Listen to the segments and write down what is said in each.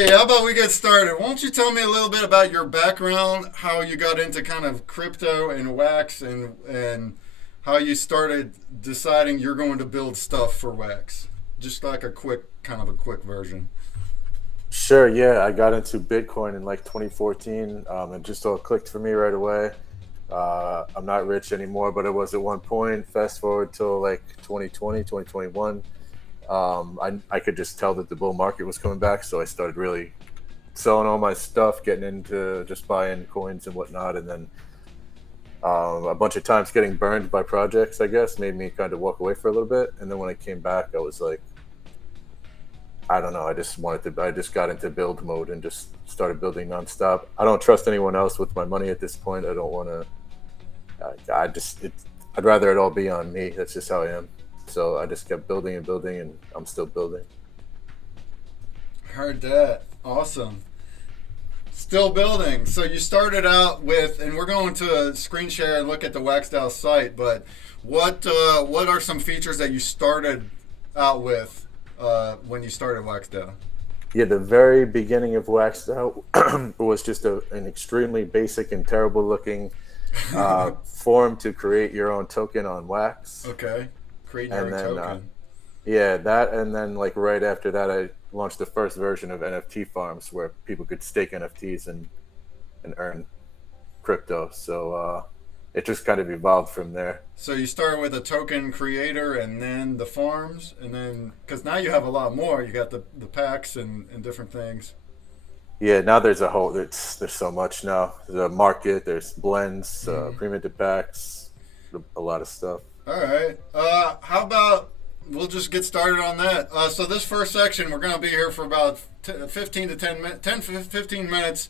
Hey, how about we get started? Won't you tell me a little bit about your background, how you got into kind of crypto and wax, and how you started deciding you're going to build stuff for wax? Just like a quick, kind of a quick version. Sure, yeah. I got into Bitcoin in like 2014, and just all clicked for me right away. I'm not rich anymore, but it was at one point. Fast forward till like 2020, 2021. I could just tell that the bull market was coming back, so I started really selling all my stuff, getting into just buying coins and whatnot, and then a bunch of times getting burned by projects, I guess, made me kind of walk away for a little bit. And then when I came back, I was like, I don't know. I just got into build mode and just started building nonstop. I don't trust anyone else with my money at this point. I don't want to. I'd rather it all be on me. That's just how I am. So I just kept building and building, and I'm still building. Heard that. Awesome. Still building. So you started out with, and we're going to screen share and look at the WaxDAO site. But what are some features that you started out with when you started WaxDAO? Yeah, the very beginning of WaxDAO was just an extremely basic and terrible looking form to create your own token on Wax. Okay. Create your And own then token. yeah, that, and then like right after that, I launched the first version of NFT farms where people could stake NFTs and earn crypto. So it just kind of evolved from there. So you start with a token creator and then the farms, and then because now you have a lot more. You got the packs and different things. Yeah, now there's so much now. There's a market, there's blends, pre-minted packs, a lot of stuff. All right. How about we'll just get started on that. So this first section, we're going to be here for about 15 to 15 minutes.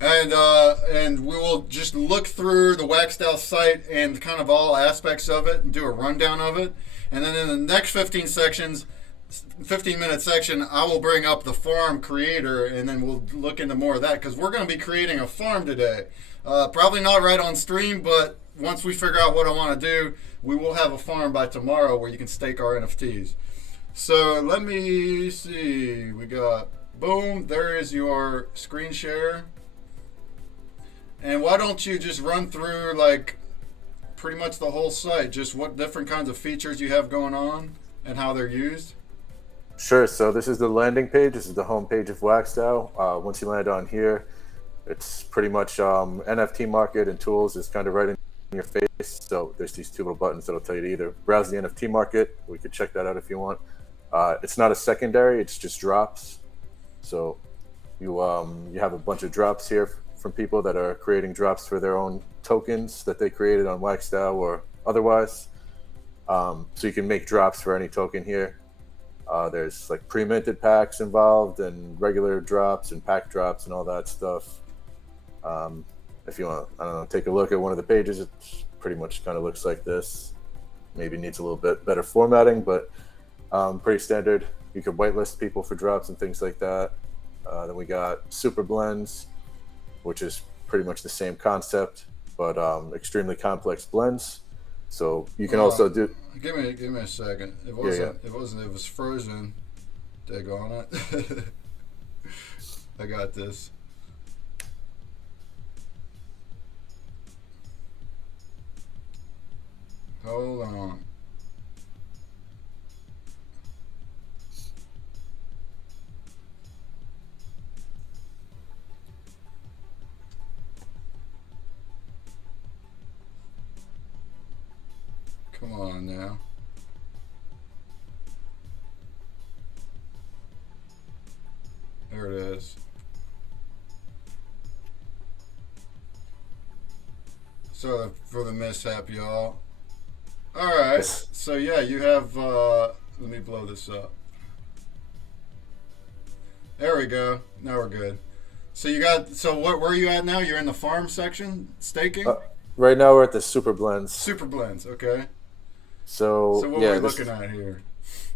And we will just look through the WaxDAO site and kind of all aspects of it and do a rundown of it. And then in the next 15-minute section, I will bring up the farm creator, and then we'll look into more of that because we're going to be creating a farm today. Probably not right on stream, but once we figure out what I want to do, we will have a farm by tomorrow where you can stake our NFTs. So let me see. We got, boom, there is your screen share. And why don't you just run through like pretty much the whole site, just what different kinds of features you have going on and how they're used? Sure. So this is the landing page. This is the home page of WaxDAO. Once you land on here, it's pretty much NFT market and tools is kind of right in your face. So there's these two little buttons that'll tell you to either browse the NFT market. We could check that out if you want. It's not a secondary. It's just drops. So you have a bunch of drops here from people that are creating drops for their own tokens that they created on WaxDAO or otherwise. So you can make drops for any token here. There's like pre-minted packs involved and regular drops and pack drops and all that stuff. If you want, I don't know, take a look at one of the pages, it pretty much kind of looks like this. Maybe needs a little bit better formatting, but pretty standard. You could whitelist people for drops and things like that. Then we got super blends, which is pretty much the same concept, but extremely complex blends. So you can also do. Give me a second. It was frozen. Dig on it. I got this. Hold on. Come on now. There it is. So for the mishap, y'all. All right. So yeah, you have. Let me blow this up. There we go. Now we're good. So you got. So where are you at now? You're in the farm section, staking. Right now we're at the super blends. Super blends. Okay. So So what yeah, are we looking at here?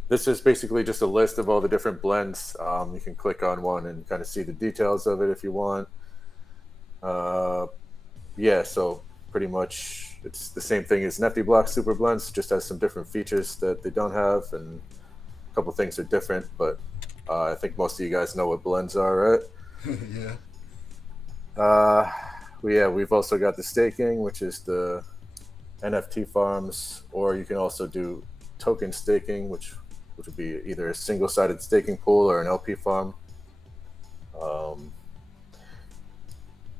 this is basically just a list of all the different blends. You can click on one and kind of see the details of it if you want. Uh, yeah, so pretty much it's the same thing as Nifty Block Super Blends, just has some different features that they don't have, and a couple things are different, but I think most of you guys know what blends are, right? Yeah. We've also got the staking, which is the NFT farms, or you can also do token staking, which would be either a single-sided staking pool or an LP farm.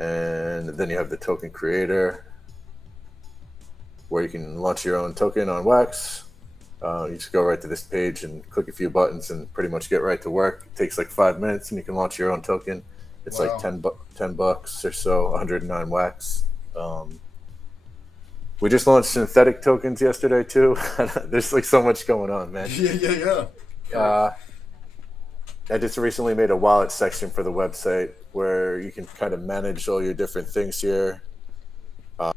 And then you have the token creator, where you can launch your own token on Wax. You just go right to this page and click a few buttons and pretty much get right to work. It takes like 5 minutes and you can launch your own token. It's Wow. like $10 or so, 109 Wax. We just launched synthetic tokens yesterday too. There's like so much going on, man. Yeah. I just recently made a wallet section for the website where you can kind of manage all your different things here. So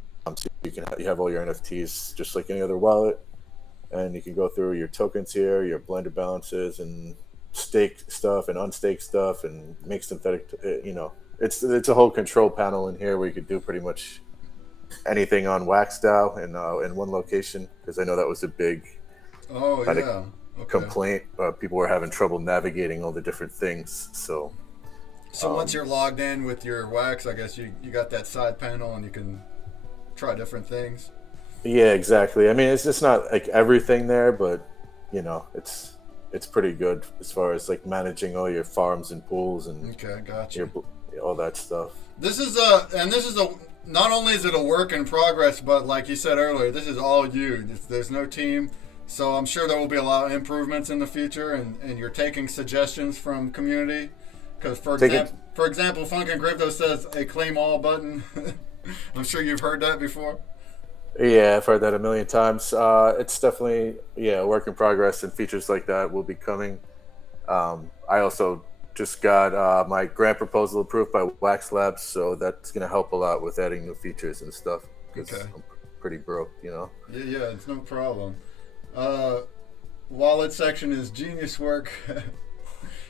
you have all your NFTs just like any other wallet, and you can go through your tokens here, your blender balances, and stake stuff and unstake stuff, and make synthetic. It's a whole control panel in here where you could do pretty much anything on WaxDAO in one location, because I know that was a big complaint. People were having trouble navigating all the different things. So once you're logged in with your Wax, I guess you got that side panel and you can try different things. Yeah, exactly. I mean, it's just not like everything there, but it's pretty good as far as like managing all your farms and pools and gotcha. All that stuff. This is not only is it a work in progress, but like you said earlier, this is all you. There's no team, so I'm sure there will be a lot of improvements in the future, and you're taking suggestions from community. Because for example, Funkin' Crypto says a claim all button. I'm sure you've heard that before. Yeah, I've heard that a million times. It's definitely a work in progress, and features like that will be coming. I also just got my grant proposal approved by Wax Labs, so that's going to help a lot with adding new features and stuff. Because I'm pretty broke, Yeah, it's no problem. Wallet section is genius work.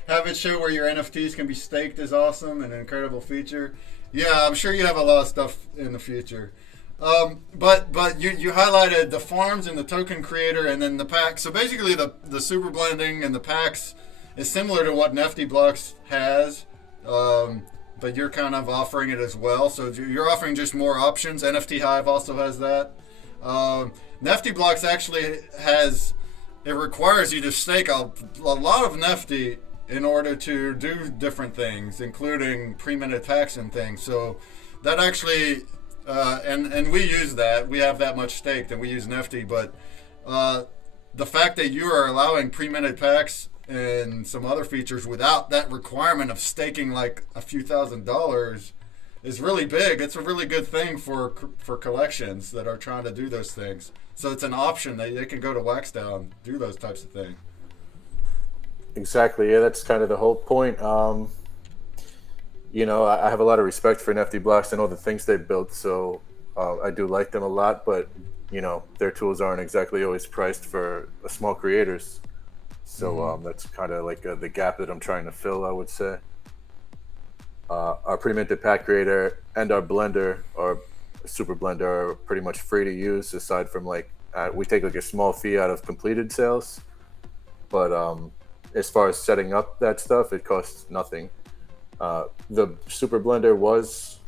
Have it show where your NFTs can be staked is awesome, an incredible feature. Yeah, I'm sure you have a lot of stuff in the future. But you highlighted the farms and the token creator and then the packs. So basically the super blending and the packs is similar to what Nifty Blocks has, but you're kind of offering it as well. So you're offering just more options. NFT Hive also has that. Nifty Blocks actually it requires you to stake a lot of Nifty in order to do different things, including pre-minted packs and things. So that actually, and we use that. We have that much staked, and we use Nifty. But the fact that you are allowing pre-minted packs and some other features without that requirement of staking like a few $1,000s is really big. It's a really good thing for collections that are trying to do those things. So it's an option. They can go to WaxDAO and do those types of things. Exactly. Yeah, that's kind of the whole point. I have a lot of respect for Nifty Blocks and all the things they've built, so I do like them a lot, but their tools aren't exactly always priced for small creators. So that's kind of like the gap that I'm trying to fill, I would say. Our pre-minted pack creator and our blender, our super blender, are pretty much free to use, aside from we take like a small fee out of completed sales. But as far as setting up that stuff, it costs nothing. The super blender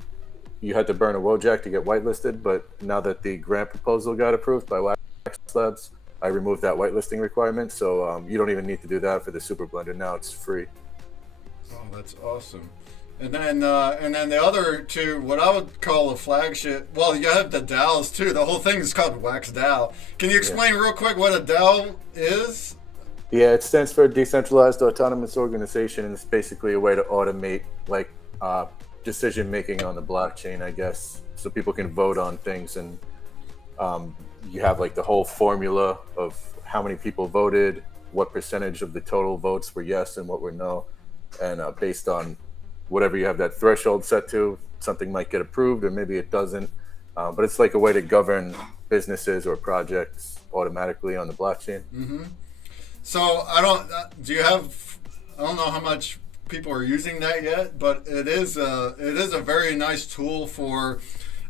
you had to burn a Wojak to get whitelisted, but now that the grant proposal got approved by Wax Labs, I removed that whitelisting requirement, so you don't even need to do that for the super blender. Now it's free. Oh, that's awesome. And then the other two, what I would call a flagship. Well, you have the DAOs too. The whole thing is called WaxDAO. Can you explain real quick what a DAO is? Yeah, it stands for Decentralized Autonomous Organization, and it's basically a way to automate decision making on the blockchain, I guess, so people can vote on things, and you have like the whole formula of how many people voted, what percentage of the total votes were yes and what were no, and based on whatever you have that threshold set to, something might get approved or maybe it doesn't. But it's like a way to govern businesses or projects automatically on the blockchain. Mm-hmm. So I don't know how much people are using that yet, but it is a very nice tool for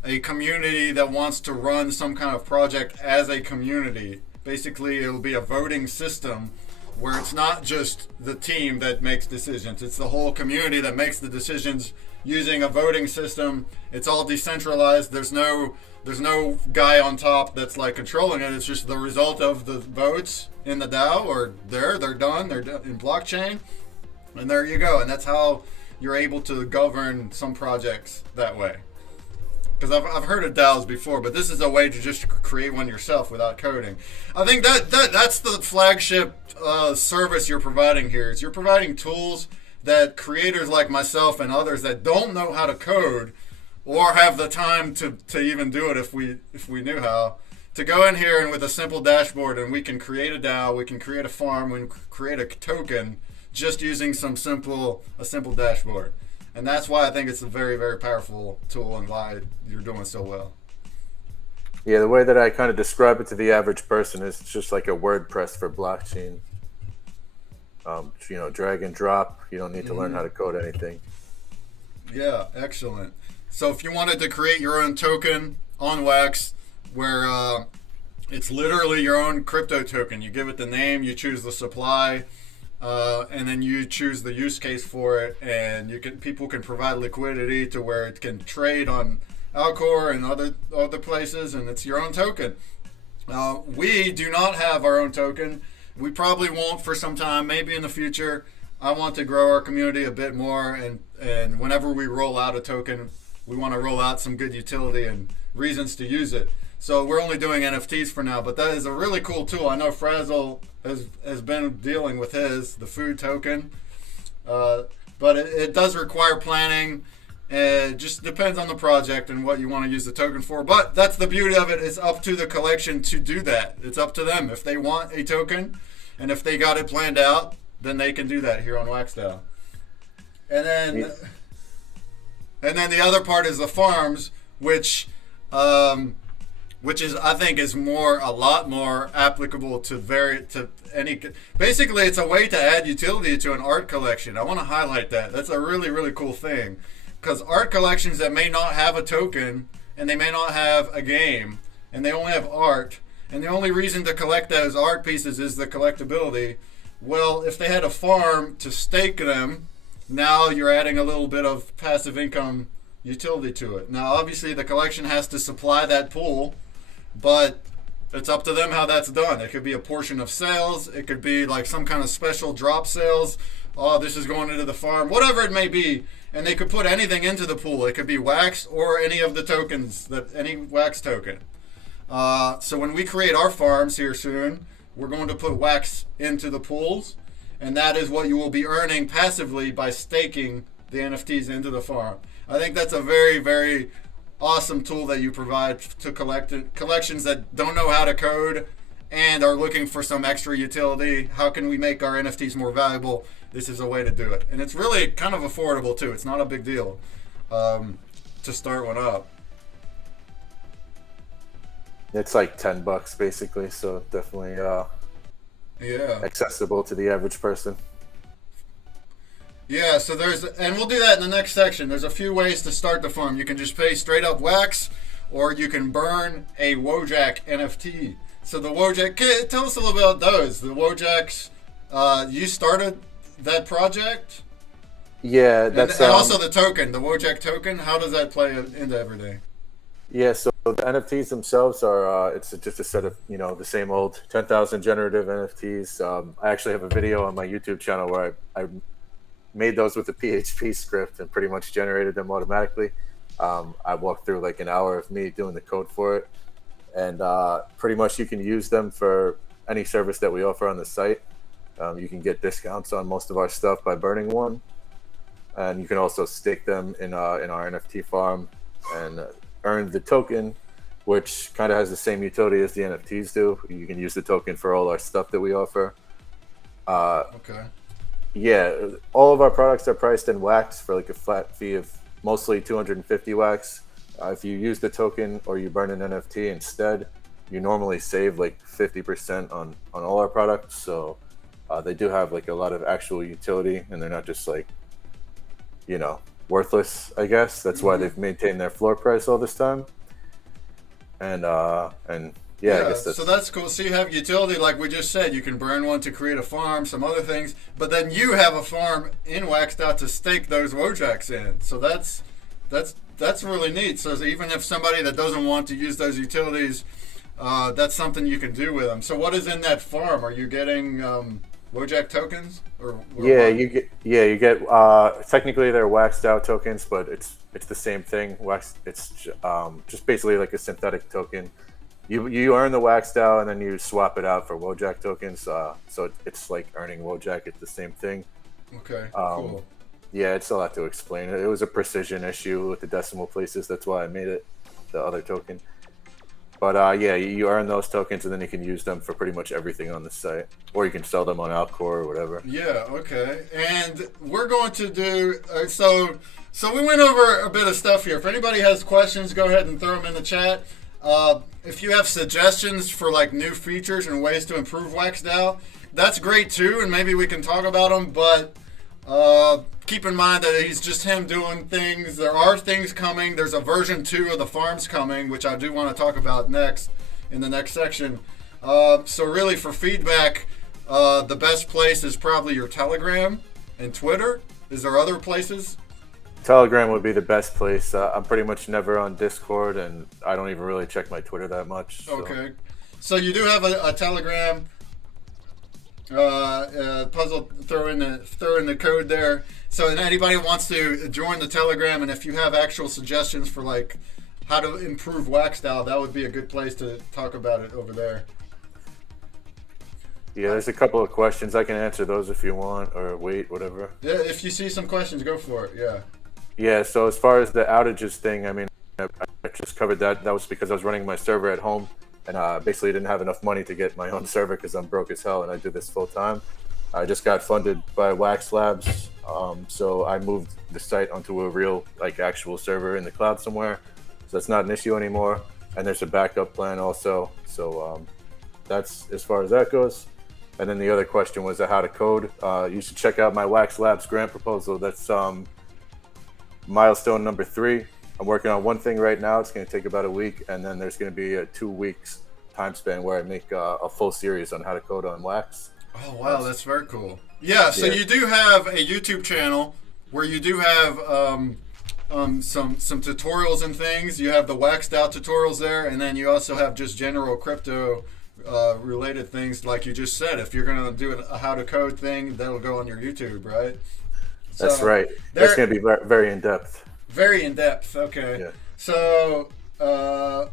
a community that wants to run some kind of project as a community. Basically, it'll be a voting system where it's not just the team that makes decisions, it's the whole community that makes the decisions using a voting system. It's all decentralized. There's no guy on top that's like controlling it. It's just the result of the votes in the DAO, or they're done in blockchain, and there you go. And that's how you're able to govern some projects that way. Because I've heard of DAOs before, but this is a way to just create one yourself without coding. I think that's the flagship service you're providing here. Is you're providing tools that creators like myself and others that don't know how to code or have the time to even do it if we knew how, to go in here and with a simple dashboard, and we can create a DAO, we can create a farm, we can create a token just using a simple dashboard. And that's why I think it's a very, very powerful tool and why you're doing so well. Yeah, the way that I kind of describe it to the average person is it's just like a WordPress for blockchain. Drag and drop. You don't need to learn how to code anything. Yeah, excellent. So if you wanted to create your own token on Wax, where it's literally your own crypto token, you give it the name, you choose the supply, and then you choose the use case for it, and people can provide liquidity to where it can trade on Alcor and other places, and it's your own token. We do not have our own token. We probably won't for some time, maybe in the future. I want to grow our community a bit more, and whenever we roll out a token, we want to roll out some good utility and reasons to use it. So we're only doing NFTs for now, but that is a really cool tool. I know Frazzle has been dealing with the food token, but it does require planning. It just depends on the project and what you want to use the token for. But that's the beauty of it. It's up to the collection to do that. It's up to them. If they want a token and if they got it planned out, then they can do that here on WaxDAO. And then the other part is the farms, which is, I think, is a lot more applicable to any. Basically, it's a way to add utility to an art collection. I want to highlight that. That's a really, really cool thing. Because art collections that may not have a token, and they may not have a game, and they only have art, and the only reason to collect those art pieces is the collectability. Well, if they had a farm to stake them, now you're adding a little bit of passive income utility to it. Now, obviously, the collection has to supply that pool, but it's up to them how that's done. It could be a portion of sales. It could be like some kind of special drop sales. Oh, this is going into the farm, whatever it may be. And they could put anything into the pool. It could be Wax or any of the tokens, any Wax token. So when we create our farms here soon, we're going to put Wax into the pools. And that is what you will be earning passively by staking the NFTs into the farm. I think that's a very, very awesome tool that you provide to collections that don't know how to code and are looking for some extra utility. How can we make our NFTs more valuable? This is a way to do it. And it's really kind of affordable too. It's not a big deal to start one up. It's like $10 basically, so definitely accessible to the average person. Yeah, so and we'll do that in the next section. There's a few ways to start the farm. You can just pay straight up Wax, or you can burn a WAX NFT. So the WAX, tell us a little bit about those. The WAX, you started that project? Yeah, that's and also the token, the WAX token. How does that play into everything? Yeah, so the NFTs themselves are it's just a set of the same old 10,000 generative NFTs. I actually have a video on my YouTube channel where I made those with a PHP script and pretty much generated them automatically. I walked through like an hour of me doing the code for it, and pretty much you can use them for any service that we offer on the site. You can get discounts on most of our stuff by burning one, and you can also stake them in our NFT farm and earn the token, which kind of has the same utility as the NFTs do. You can use the token for all our stuff that we offer. Okay. Yeah, all of our products are priced in Wax for like a flat fee of mostly 250 Wax. If you use the token or you burn an NFT instead, you normally save like 50% on all our products. So they do have like a lot of actual utility, and they're not just like, worthless, I guess. That's why they've maintained their floor price all this time. And Yeah, I Yeah, guess so that's cool. So you have utility, like we just said. You can burn one to create a farm, some other things, but then you have a farm in WaxDAO to stake those Wojaks in. So that's really neat. So even if somebody that doesn't want to use those utilities, that's something you can do with them. So what is in that farm? Are you getting Wojak tokens? Or yeah, what? you get technically they're WaxDAO tokens, but it's the same thing. It's just basically like a synthetic token. You earn the WaxDAO and then you swap it out for Wojak tokens. So it's like earning Wojak. It's the same thing. Okay, cool. Yeah, it's a lot to explain. It was a precision issue with the decimal places. That's why I made it the other token. But yeah, you earn those tokens and then you can use them for pretty much everything on the site, or you can sell them on Alcor or whatever. Yeah, okay. And we're going to do so we went over a bit of stuff here. If anybody has questions, go ahead and throw them in the chat. If you have suggestions for like new features and ways to improve WaxDAO, that's great too, and maybe we can talk about them. But keep in mind that he's just him doing things. There are things coming. There's a version 2 of the farms coming, which I do want to talk about next in the next section. So really, for feedback, the best place is probably your Telegram and Twitter. Is there other places? Telegram would be the best place. I'm pretty much never on Discord, and I don't even really check my Twitter that much. So. Okay. So you do have a Telegram. Puzzle, throw in the code there. So if anybody wants to join the Telegram, and if you have actual suggestions for like how to improve WaxDAO, that would be a good place to talk about it over there. Yeah, there's a couple of questions. I can answer those if you want, or wait, whatever. Yeah, if you see some questions, go for it. Yeah. Yeah, so as far as the outages thing, I mean, I just covered that. That was because I was running my server at home, and basically didn't have enough money to get my own server because I'm broke as hell and I do this full time. I just got funded by Wax Labs, so I moved the site onto a real, like, actual server in the cloud somewhere. So that's not an issue anymore. And there's a backup plan also. So that's as far as that goes. And then the other question was how to code. You should check out my Wax Labs grant proposal. That's milestone number 3. I'm working on one thing right now. It's going to take about a week, and then there's going to be a 2 weeks time span where I make a full series on how to code on Wax. Oh wow, that's very cool. Yeah, so you do have a YouTube channel where you do have some tutorials and things. You have the WaxDAO tutorials there, and then you also have just general crypto related things, like you just said. If you're going to do a how to code thing, that'll go on your YouTube, right? So that's right. That's going to be very in depth. Very in depth. Okay. Yeah. So I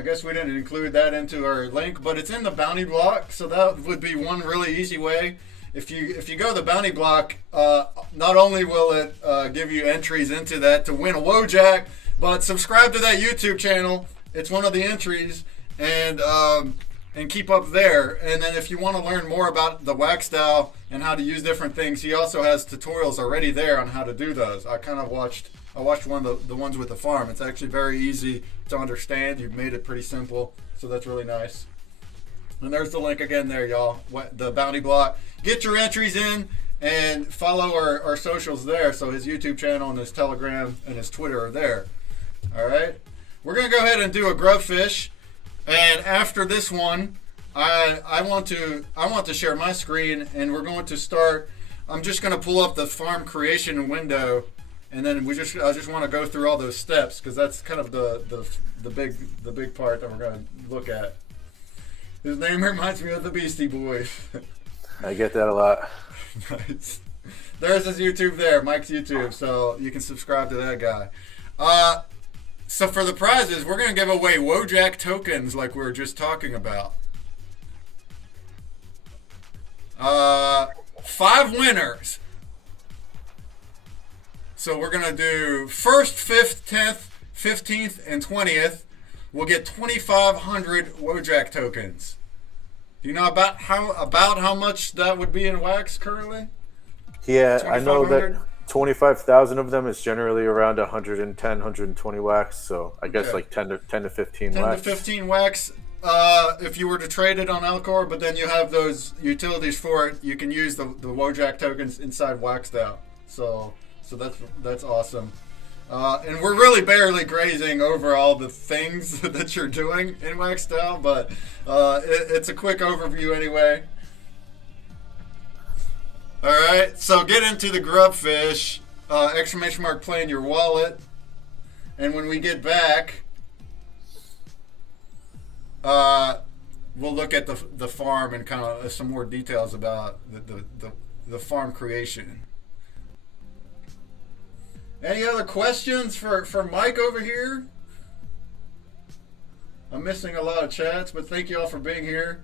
guess we didn't include that into our link, but it's in the bounty block. So that would be one really easy way. If you go to the bounty block, not only will it give you entries into that to win a Wojak, but subscribe to that YouTube channel. It's one of the entries, and keep up there. And then if you want to learn more about the WaxDAO and how to use different things, he also has tutorials already there on how to do those. I watched one of the ones with the farm. It's actually very easy to understand. You've made it pretty simple, so that's really nice. And there's the link again there, y'all. The bounty block. Get your entries in and follow our socials there. So his YouTube channel and his Telegram and his Twitter are there. All right. We're gonna go ahead and do a grubfish. And after this one, I want to share my screen, and we're going to start. I'm just going to pull up the farm creation window, and then I just want to go through all those steps, because that's kind of the big part that we're going to look at. His name reminds me of the Beastie Boys. I get that a lot. Nice. There's his YouTube there, Mike's YouTube, so you can subscribe to that guy. So for the prizes, we're going to give away Wojak tokens like we were just talking about. 5 winners. So we're going to do 1st, 5th, 10th, 15th, and 20th. We'll get 2,500 Wojak tokens. Do you know about how much that would be in Wax currently? Yeah, I know that 25,000 of them is generally around 110, 120 wax. So I guess like 10 to 15 wax. 10 to 15 wax. If you were to trade it on Alcor, but then you have those utilities for it, you can use the Wojak tokens inside WaxDAO. So that's awesome. And we're really barely grazing over all the things that you're doing in WaxDAO, but it's a quick overview anyway. All right, so get into the grubfish, exclamation mark play in your wallet, and when we get back, we'll look at the farm and kind of some more details about the farm creation. Any other questions for Mike over here? I'm missing a lot of chats, but thank you all for being here.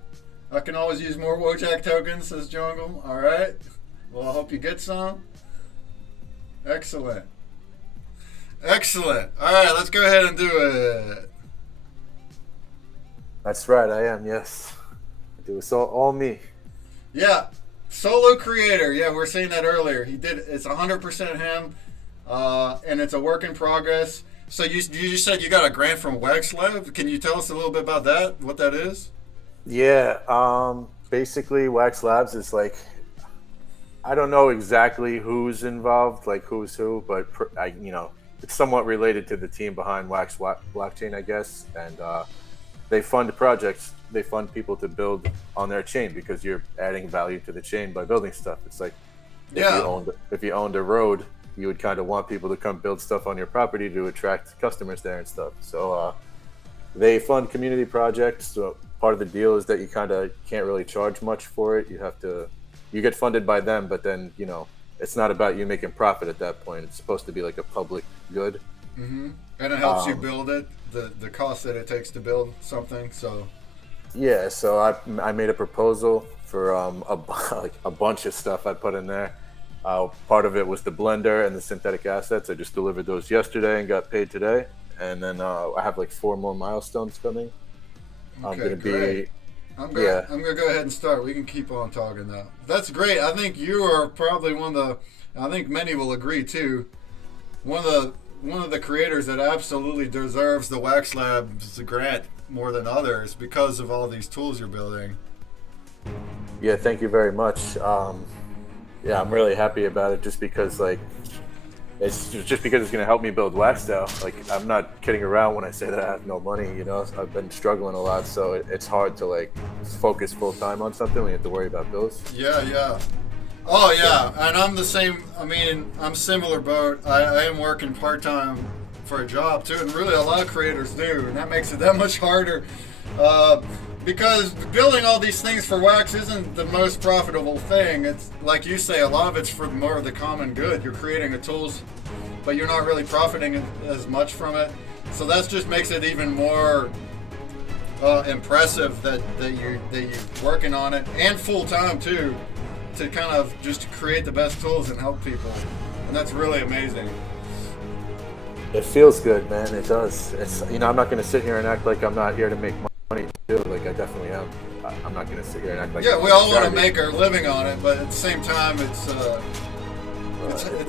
I can always use more Wojak tokens, says Jungle. All right. Well, I hope you get some. Excellent. Excellent. All right, let's go ahead and do it. That's right, I am, yes. It's all me. Yeah, solo creator. Yeah, we were saying that earlier. It's 100% him. And it's a work in progress. So you just said you got a grant from Wax Lab. Can you tell us a little bit about that? What that is? Yeah. Basically, Wax Labs is like, I don't know exactly who's involved, like who's who, but it's somewhat related to the team behind Wax Blockchain, I guess. And they fund projects. They fund people to build on their chain because you're adding value to the chain by building stuff. It's like if you owned a road, you would kind of want people to come build stuff on your property to attract customers there and stuff. So they fund community projects. So part of the deal is that you kind of can't really charge much for it. You get funded by them, but then, it's not about you making profit at that point. It's supposed to be like a public good. Mm-hmm. And it helps you build it, the cost that it takes to build something. So yeah, so I made a proposal for a bunch of stuff I put in there. Part of it was the blender and the synthetic assets. I just delivered those yesterday and got paid today. And then I have like 4 more milestones coming. Okay, great. I'm gonna go ahead and start. We can keep on talking now. That's great. I think you are probably I think many will agree too, one of the creators that absolutely deserves the Wax Labs grant more than others because of all these tools you're building. Yeah, thank you very much. Yeah, I'm really happy about it just because it's going to help me build WaxDAO. Like, I'm not kidding around when I say that I have no money, I've been struggling a lot, so it's hard to focus full time on something when you have to worry about bills. Yeah. Oh yeah, and I'm the same. I mean, I'm similar boat. I am working part-time for a job too, and really a lot of creators do, and that makes it that much harder. Because building all these things for Wax isn't the most profitable thing. It's like you say, a lot of it's for more of the common good. You're creating the tools, but you're not really profiting as much from it. So that just makes it even more impressive that you're working on it, and full time too, to kind of just create the best tools and help people. And that's really amazing. It feels good, man. It does. It's I'm not going to sit here and act like I'm not here to make money too. Like, I definitely am. I'm not going to sit here and act like we all want to make our living on it, but at the same time, it's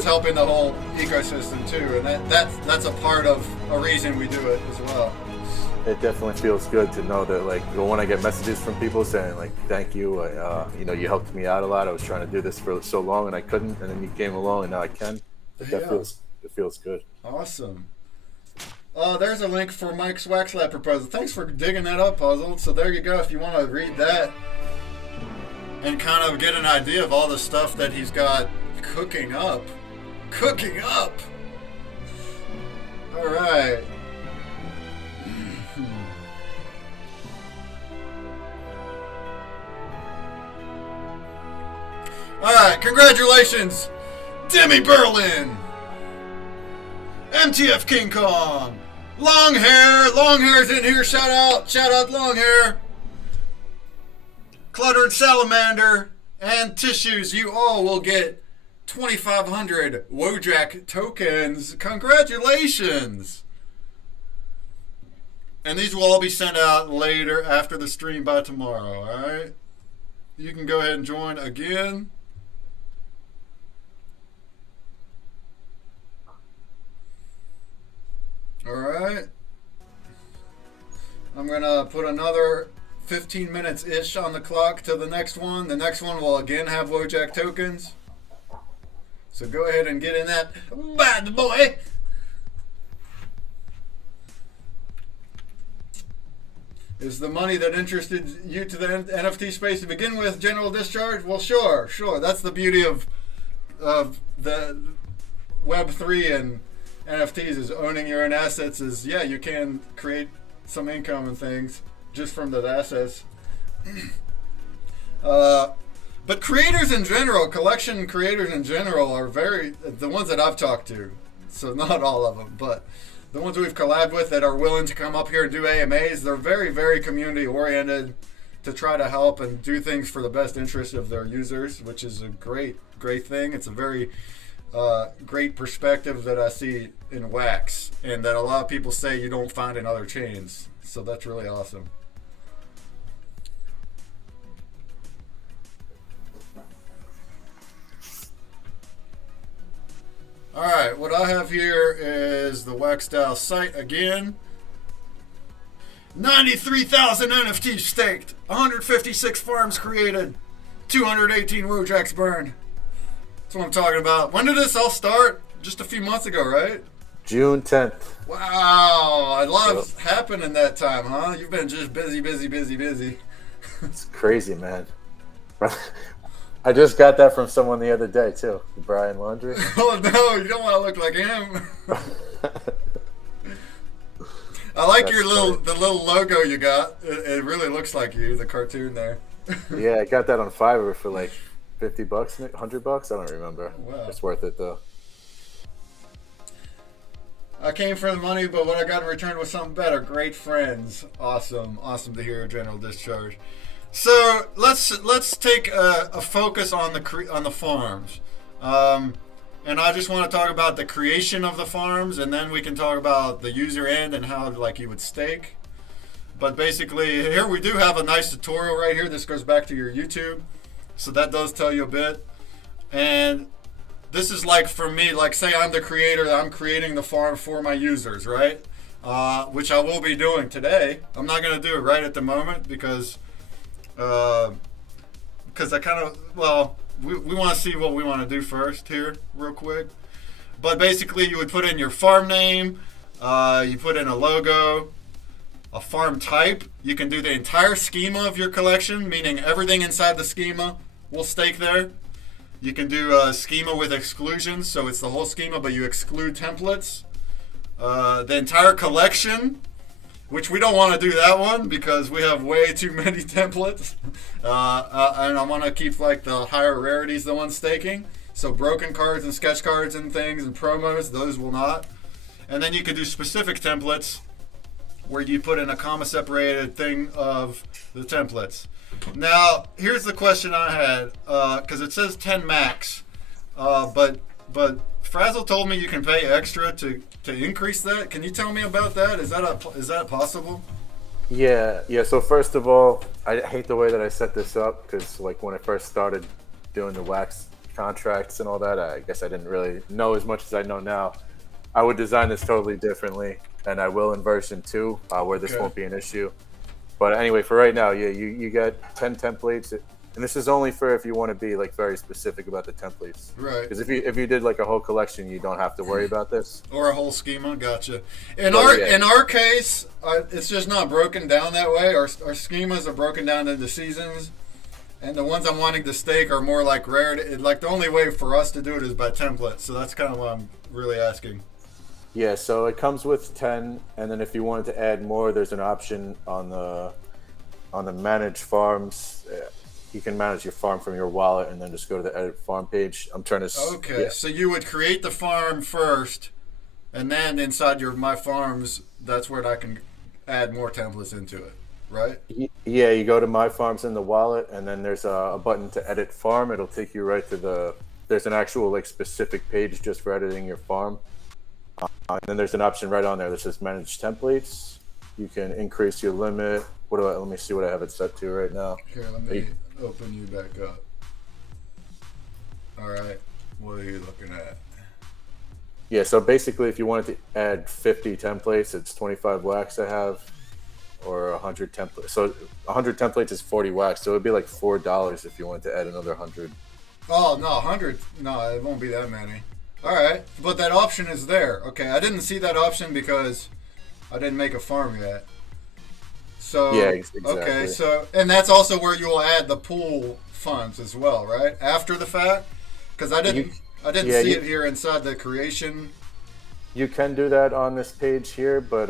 helping the whole ecosystem too, and that's a part of a reason we do it as well. It definitely feels good to know that, when I get messages from people saying, thank you, you helped me out a lot. I was trying to do this for so long and I couldn't, and then you came along and now I can. It feels good. Awesome. There's a link for Mike's Wax Lab proposal. Thanks for digging that up, Puzzle. So there you go, if you want to read that and kind of get an idea of all the stuff that he's got cooking up. All right. All right, congratulations, Demi Berlin, MTF King Kong, Long Hair's in here. Shout out Long Hair, Cluttered Salamander, and Tissues. You all will get 2,500 Wojak tokens. Congratulations! And these will all be sent out later after the stream by tomorrow. All right, you can go ahead and join again. Alright, I'm going to put another 15 minutes-ish on the clock to the next one. The next one will again have Wojak tokens. So go ahead and get in that bad boy. Is the money that interested you to the NFT space to begin with general discharge? Well, sure. That's the beauty of the Web3 and NFTs is owning your own assets. Is you can create some income and things just from the assets. But creators in general, collection creators in general, are the ones that I've talked to. So not all of them, but the ones we've collabed with that are willing to come up here and do AMAs, they're very, very community oriented to try to help and do things for the best interest of their users, which is a great thing. It's a very great perspective that I see in Wax, and that a lot of people say you don't find in other chains. So that's really awesome. All right, what I have here is the WaxDAO site again. 93,000 NFTs staked, 156 farms created, 218 Wojaks burned. That's what I'm talking about. When did this all start? Just a few months ago, right? June 10th. Wow, a lot happened in that time, huh? You've been just busy. It's crazy, man. I just got that from someone the other day too, Brian Laundrie. Oh no, you don't want to look like him. I like the little logo you got. It really looks like you, the cartoon there. Yeah, I got that on Fiverr for like $50, $100. I don't remember. Wow. It's worth it though. I came for the money, but what I got in return was something better. Great friends. Awesome to hear. General discharge. So let's take a focus on the farms, and I just want to talk about the creation of the farms, and then we can talk about the user end and how you would stake. But basically, here we do have a nice tutorial right here. This goes back to your YouTube, so that does tell you a bit. And this is for me, say I'm the creator, I'm creating the farm for my users, right? Which I will be doing today. I'm not going to do it right at the moment because I kind of, we want to see what we want to do first here real quick. But basically you would put in your farm name, you put in a logo, a farm type. You can do the entire schema of your collection, meaning everything inside the schema will stake there. You can do a schema with exclusions, so it's the whole schema, but you exclude templates. The entire collection, which we don't want to do that one because we have way too many templates. And I want to keep the higher rarities, the ones staking. So broken cards and sketch cards and things and promos, those will not. And then you could do specific templates where you put in a comma separated thing of the templates. Now, here's the question I had, because it says 10 max, but Frazzle told me you can pay extra to increase that. Can you tell me about that? Is that possible? Yeah. So first of all, I hate the way that I set this up because when I first started doing the wax contracts and all that, I guess I didn't really know as much as I know now. I would design this totally differently, and I will in version 2 where this won't be an issue. But anyway, for right now, you get 10 templates, and this is only for if you want to be very specific about the templates. Right. Because if you did a whole collection, you don't have to worry about this. Or a whole schema, gotcha. In our case, it's just not broken down that way. Our schemas are broken down into seasons, and the ones I'm wanting to stake are more rare. The only way for us to do it is by template. So that's kind of what I'm really asking. Yeah, so it comes with 10, and then if you wanted to add more, there's an option on the manage farms. You can manage your farm from your wallet and then just go to the edit farm page. I'm trying to... Okay, so you would create the farm first, and then inside your My Farms, that's where I can add more templates into it, right? Yeah, you go to My Farms in the wallet, and then there's a button to edit farm. It'll take you right to there's an actual specific page just for editing your farm. And then there's an option right on there that says manage templates. You can increase your limit. Let me see what I have it set to right now. Here, let me open you back up. All right, what are you looking at? Yeah, so basically if you wanted to add 50 templates, it's 25 wax I have, or 100 templates. So 100 templates is 40 wax, so it would be $4 if you wanted to add another 100. Oh, no, 100, no, it won't be that many. All right, but that option is there. Okay, I didn't see that option because I didn't make a farm yet. So Yeah, okay, exactly. so and that's also where you'll add the pool funds as well, right? After the fact, because You, I didn't yeah, see it here inside the creation. you can do that on this page here, but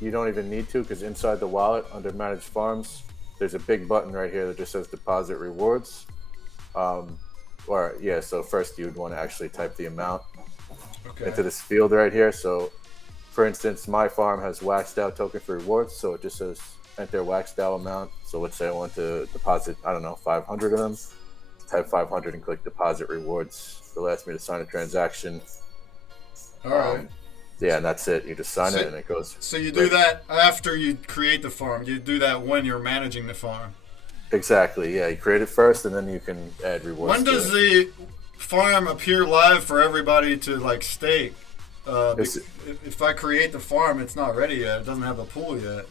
you don't even need to because inside the wallet under Manage Farms, there's a big button right here that just says Deposit Rewards. Um, or yeah, so first you'd want to actually type the amount Okay. into this field right here. So, for instance, my farm has WaxDAO token for rewards, so it just says enter WaxDAO amount. So let's say I want to deposit, I don't know, 500 of them. Type 500 and click Deposit Rewards. It'll ask me to sign a transaction. All right. Yeah, and that's it. You just sign So, it and it goes. so you do that after you create the farm. You do that when you're managing the farm. Exactly. Yeah, you create it first, and then you can add rewards. When does the farm appear live for everybody to like stake? If I create the farm, it's not ready yet. It doesn't have a pool yet.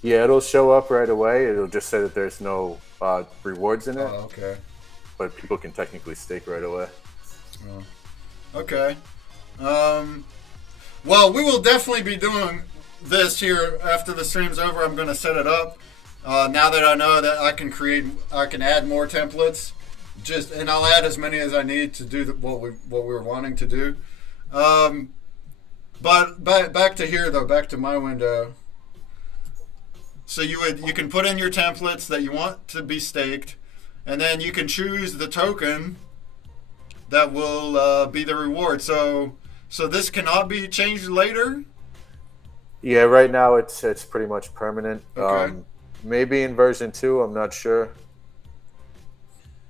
Yeah, it'll show up right away. It'll just say that there's no rewards in it, Oh, okay. but people can technically stake right away. Oh. Okay. Well, we will definitely be doing this here after the stream's over. I'm going to set it up. Now that I know that I can add more templates, and I'll add as many as I need to do what we're wanting to do. But back to here though, back to my window. So you can put in your templates that you want to be staked, and then you can choose the token that will be the reward. So this cannot be changed later. Yeah, right now it's pretty much permanent. Okay. Maybe in version 2, I'm not sure.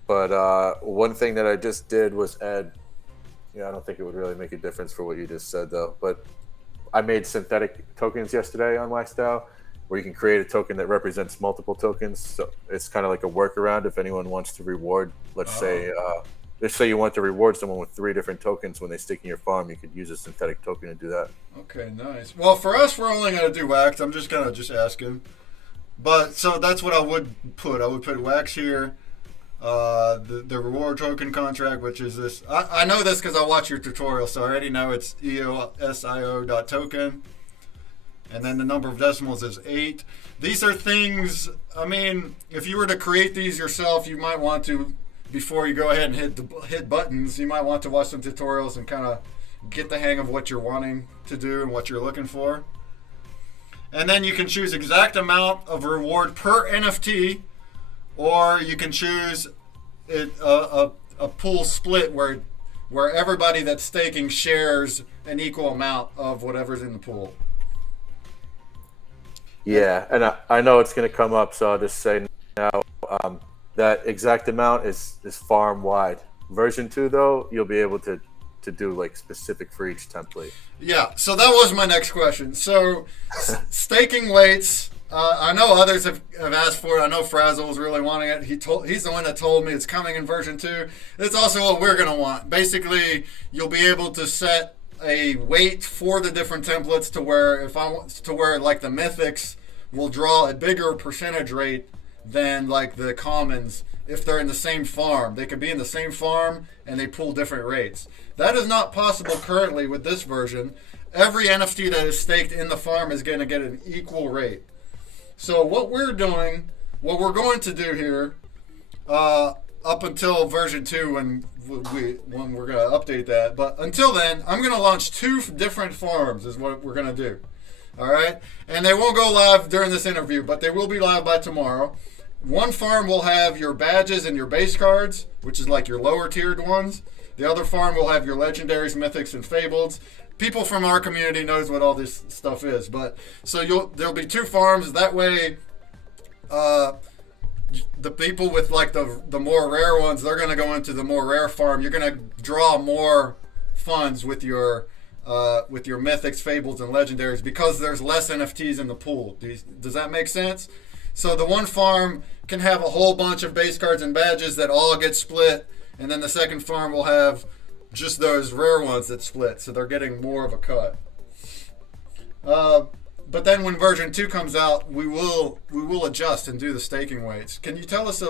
But one thing that I just did was add. Yeah, I don't think it would really make a difference for what you just said though. But I made synthetic tokens yesterday on WaxDAO, where you can create a token that represents multiple tokens. So it's kind of like a workaround if anyone wants to reward. Let's say you want to reward someone with 3 different tokens when they stick in your farm. You could use a synthetic token to do that. Okay, nice. Well, for us, we're only going to do wax. I'm just going to just asking. But so that's what I would put. I would put wax here. The reward token contract, which is this. I know this because I watch your tutorial, so I already know it's eosio.token. And then the number of decimals is 8. These are things, I mean, if you were to create these yourself, you might want to, before you go ahead and hit buttons, you might want to watch some tutorials and kind of get the hang of what you're wanting to do and what you're looking for. And then you can choose exact amount of reward per NFT, or you can choose a pool split where everybody that's staking shares an equal amount of whatever's in the pool. Yeah, and I know it's going to come up, so I'll just say now that exact amount is farm wide. Version 2, though, you'll be able to do like specific for each template. Yeah, so that was my next question. So staking weights, I know others have asked for it. I know Frazzle's really wanting it. He's the one that told me it's coming in version 2. It's also what we're going to want. Basically, you'll be able to set a weight for the different templates to where like the mythics will draw a bigger percentage rate than like the commons if they're in the same farm. They can be in the same farm and they pull different rates. That is not possible currently with this version. Every NFT that is staked in the farm is going to get an equal rate. So what we're going to do here, up until version 2 when we're going to update that. But until then, I'm going to launch 2 different farms is what we're going to do. All right? And they won't go live during this interview, but they will be live by tomorrow. One farm will have your badges and your base cards, which is like your lower tiered ones. The other farm will have your legendaries, mythics, and fableds. People from our community knows what all this stuff is. But so there'll be 2 farms. That way, the people with like the more rare ones, they're going to go into the more rare farm. You're going to draw more funds with your mythics, fables, and legendaries because there's less NFTs in the pool. Does that make sense? So the one farm can have a whole bunch of base cards and badges that all get split, and then the second farm will have just those rare ones that split. So they're getting more of a cut. But then when version 2 comes out, we will adjust and do the staking weights. Can you tell us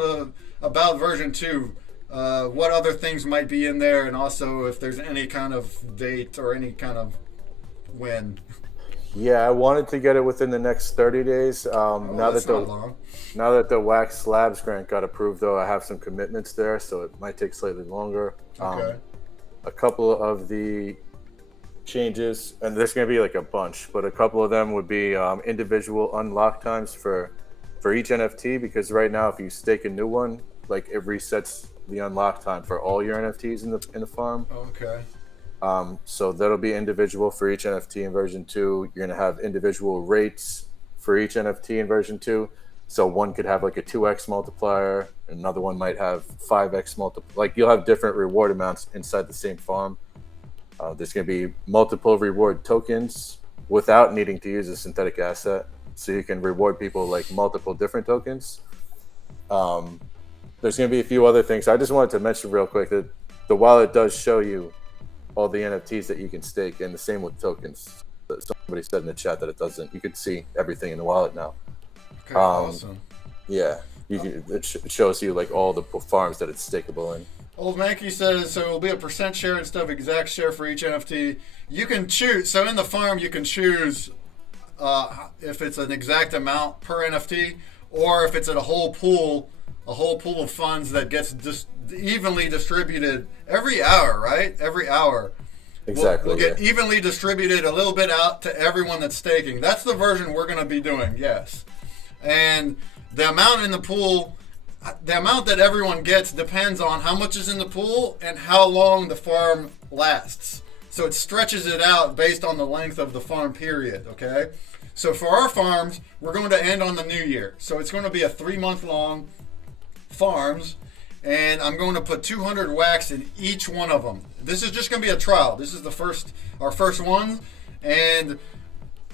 about version 2? What other things might be in there, and also if there's any kind of date or any kind of when? Yeah, I wanted to get it within the next 30 days. That's not long. Now that the Wax Labs grant got approved, though, I have some commitments there, so it might take slightly longer. Okay. A couple of the changes, and there's going to be like a bunch, but a couple of them would be individual unlock times for each NFT, because right now if you stake a new one, like it resets the unlock time for all your NFTs in the farm. Okay. So that'll be individual for each NFT in version 2. You're going to have individual rates for each NFT in version 2. So one could have like a 2x multiplier, another one might have 5x multiplier. Like you'll have different reward amounts inside the same farm. There's going to be multiple reward tokens without needing to use a synthetic asset. So you can reward people like multiple different tokens. There's going to be a few other things. I just wanted to mention real quick that the wallet does show you all the NFTs that you can stake, and the same with tokens. Somebody said in the chat that it doesn't. You can see everything in the wallet now. Okay, awesome. Yeah, it shows you like all the farms that it's stakeable in. Old Mankey says, so it'll be a percent share instead of exact share for each NFT. You can choose, so in the farm you can choose if it's an exact amount per NFT, or if it's a whole pool of funds that gets evenly distributed every hour, right? Every hour. Exactly. We'll get evenly distributed a little bit out to everyone that's staking. That's the version we're going to be doing, yes. And the amount in the pool, the amount that everyone gets depends on how much is in the pool and how long the farm lasts. So it stretches it out based on the length of the farm period, okay? So for our farms, we're going to end on the new year. So it's going to be a 3-month long farms, and I'm going to put 200 wax in each one of them. This is just going to be a trial. This is our first one, and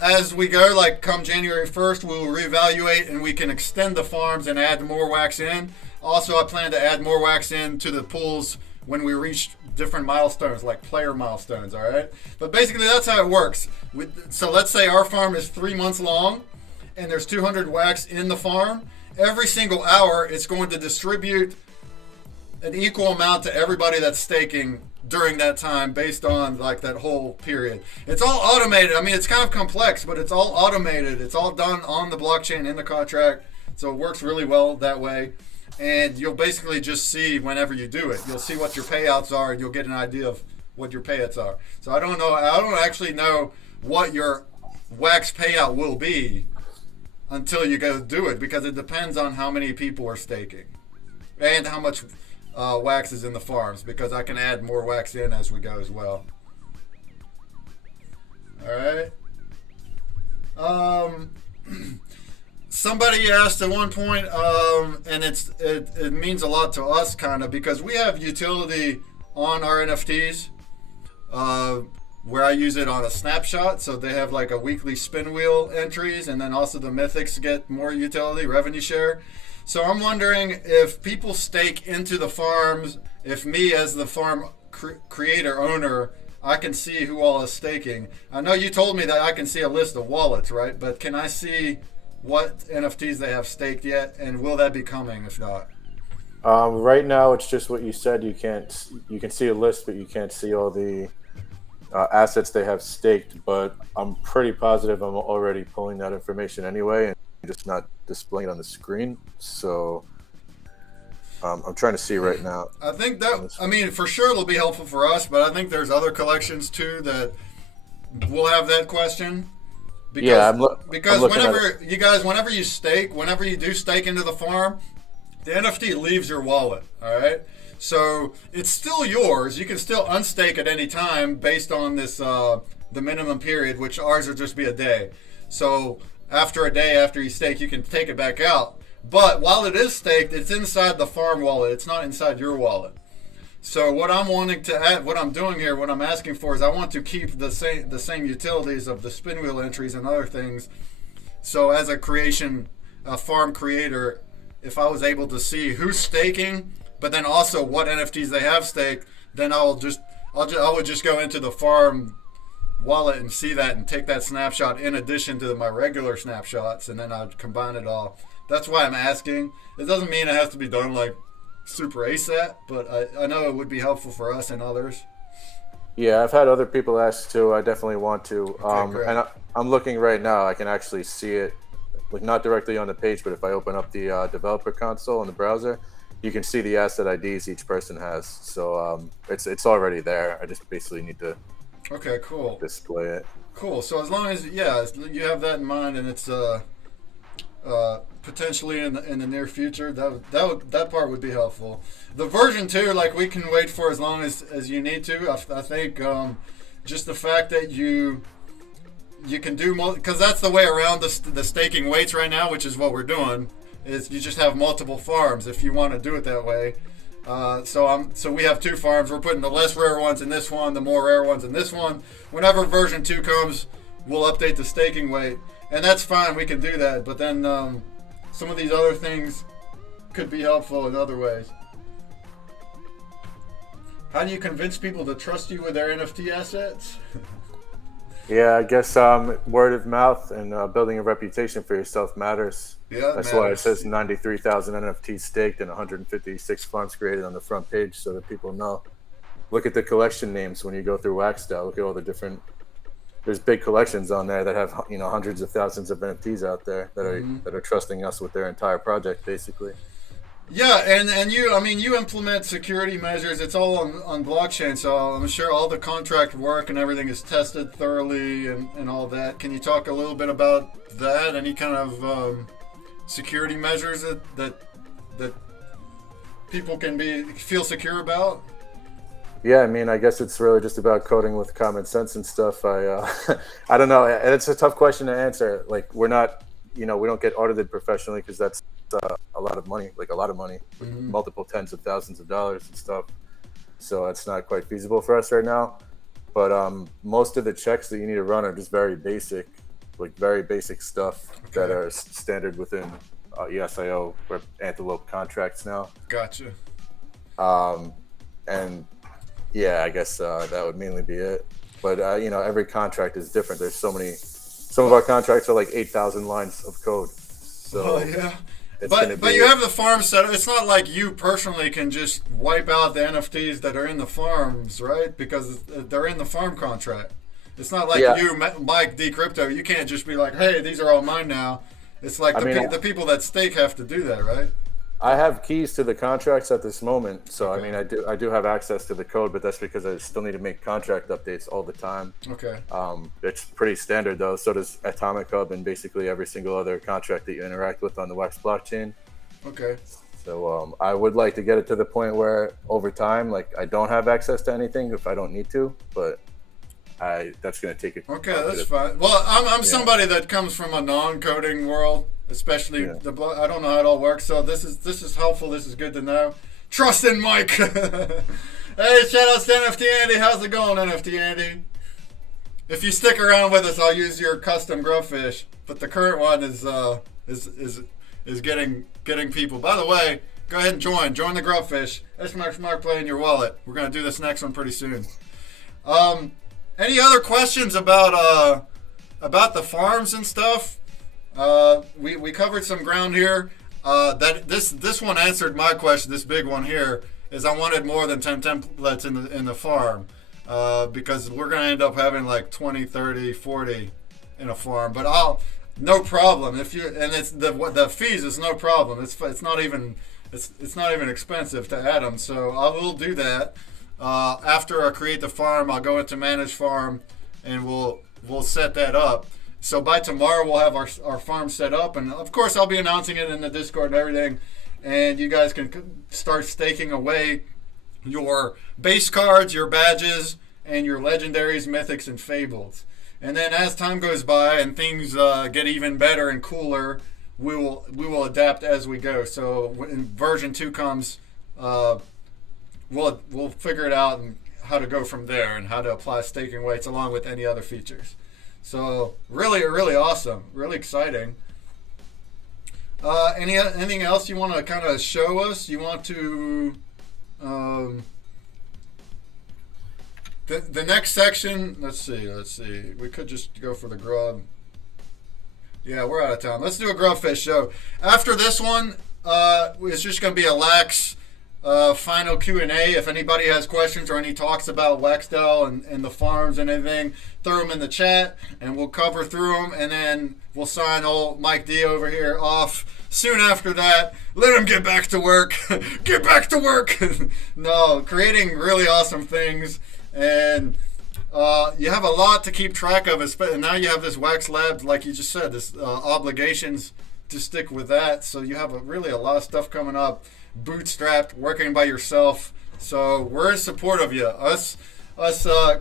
as we go, like come January 1st, we will reevaluate and we can extend the farms and add more wax in. Also, I plan to add more wax in to the pools when we reach different milestones, like player milestones, all right? But basically, that's how it works. So let's say our farm is 3 months long, and there's 200 wax in the farm. Every single hour, it's going to distribute an equal amount to everybody that's staking during that time based on like that whole period. It's all automated. I mean, it's kind of complex, but it's all automated. It's all done on the blockchain in the contract. So it works really well that way. And you'll basically just see whenever you do it. You'll see what your payouts are, and you'll get an idea of what your payouts are. So I don't actually know what your wax payout will be until you go do it, because it depends on how many people are staking and how much wax is in the farms, because I can add more wax in as we go as well. All right. Somebody asked at one point, and it means a lot to us, kind of, because we have utility on our NFTs, where I use it on a snapshot. So they have like a weekly spin wheel entries, and then also the mythics get more utility, revenue share. So I'm wondering if people stake into the farms, if me as the farm creator owner, I can see who all is staking. I know you told me that I can see a list of wallets, right? But can I see what NFTs they have staked yet, and will that be coming if not? Right now, it's just what you said. You can see a list, but you can't see all the assets they have staked. But I'm pretty positive I'm already pulling that information anyway, and just not displaying it on the screen. So I'm trying to see right now. I think that, I mean, for sure it'll be helpful for us, but I think there's other collections too that will have that question. Because, because whenever you do stake into the farm, the NFT leaves your wallet, all right? So it's still yours. You can still unstake at any time based on this the minimum period, which ours will just be a day. So after a day after you stake, you can take it back out. But while it is staked, it's inside the farm wallet. It's not inside your wallet. So what I'm wanting to add, what I'm doing here, what I'm asking for is I want to keep the same utilities of the spin wheel entries and other things. So as a farm creator, if I was able to see who's staking, but then also what NFTs they have staked, then I would just go into the farm wallet and see that and take that snapshot in addition to my regular snapshots, and then I'd combine it all. That's why I'm asking. It doesn't mean it has to be done like super ASAP, but I know it would be helpful for us and others. Yeah, I've had other people ask too. I definitely want to. Okay, great. And I'm looking right now. I can actually see it, like not directly on the page, but if I open up the developer console in the browser, you can see the asset IDs each person has. So it's already there. I just basically need to Okay, cool. display it. Cool. So as long as you have that in mind, and it's potentially in the near future, that part would be helpful. The version 2, like, we can wait for as long as you need to. I think just the fact that you can do because that's the way around the staking weights right now, which is what we're doing. Is you just have multiple farms if you want to do it that way. So we have 2 farms. We're putting the less rare ones in this one, the more rare ones in this one. Whenever version 2 comes, we'll update the staking weight, and that's fine. We can do that. But then some of these other things could be helpful in other ways. How do you convince people to trust you with their NFT assets? Yeah, I guess word of mouth and building a reputation for yourself matters. Yeah, that's why it says 93,000 NFTs staked and 156 farms created on the front page, so that people know. Look at the collection names when you go through WaxDAO. Look at all the different. There's big collections on there that have hundreds of thousands of NFTs out there that are trusting us with their entire project, basically. Yeah, and you implement security measures. It's all on blockchain, so I'm sure all the contract work and everything is tested thoroughly and all that. Can you talk a little bit about that? Any kind of security measures that people can feel secure about? Yeah, I mean, I guess it's really just about coding with common sense and stuff. I don't know. It's a tough question to answer. Like, we're not, we don't get audited professionally because that's a lot of money, multiple tens of thousands of dollars and stuff. So it's not quite feasible for us right now. But most of the checks that you need to run are just very basic stuff that are standard within ESIO or Antelope contracts now. Gotcha. And yeah, I guess that would mainly be it. But every contract is different. There's so many. Some of our contracts are like 8,000 lines of code. So yeah. But you have the farm set up. It's not like you personally can just wipe out the NFTs that are in the farms, right? Because they're in the farm contract. It's not like you, Mike D Crypto. You can't just be like, hey, these are all mine now. It's like the people that stake have to do that, right? I have keys to the contracts at this moment, so I mean, I do have access to the code, but that's because I still need to make contract updates all the time. Okay. It's pretty standard though. So does Atomic Hub and basically every single other contract that you interact with on the Wax blockchain. Okay. So I would like to get it to the point where over time, like, I don't have access to anything if I don't need to, but that's going to take it. Okay, that's fine. Well, I'm somebody that comes from a non-coding world. Especially I don't know how it all works, so this is helpful. This is good to know. Trust in Mike. Hey, shout out to NFT Andy. How's it going, NFT Andy? If you stick around with us, I'll use your custom grubfish. But the current one is getting people. By the way, go ahead and join the grubfish. Smart Play in your wallet. We're gonna do this next one pretty soon. Any other questions about the farms and stuff? We covered some ground here. That this one answered my question. This big one here is I wanted more than 10 templates in the farm because we're gonna end up having like 20, 30, 40 in a farm. But no problem it's the fees is no problem. It's not even expensive to add them. So I will do that after I create the farm. I'll go into manage farm and we'll set that up. So by tomorrow, we'll have our farm set up. And, of course, I'll be announcing it in the Discord and everything. And you guys can start staking away your base cards, your badges, and your legendaries, mythics, and fables. And then as time goes by and things get even better and cooler, we will adapt as we go. So when version 2 comes, we'll figure it out and how to go from there and how to apply staking weights along with any other features. So really, really awesome, really exciting. Anything else you want to kind of show us? You want to the next section? Let's see. We could just go for the grub. Yeah, we're out of time. Let's do a grubfish show. After this one, it's just going to be a lax final Q&A. If anybody has questions or any talks about WaxDAO and the farms and anything, throw them in the chat and we'll cover through them, and then we'll sign old Mike D over here off soon after that. Let him get back to work. Get back to work. No, creating really awesome things, and you have a lot to keep track of, and now you have this Wax Lab, like you just said, this obligations to stick with that. So you have really a lot of stuff coming up, bootstrapped, working by yourself. So we're in support of you. Us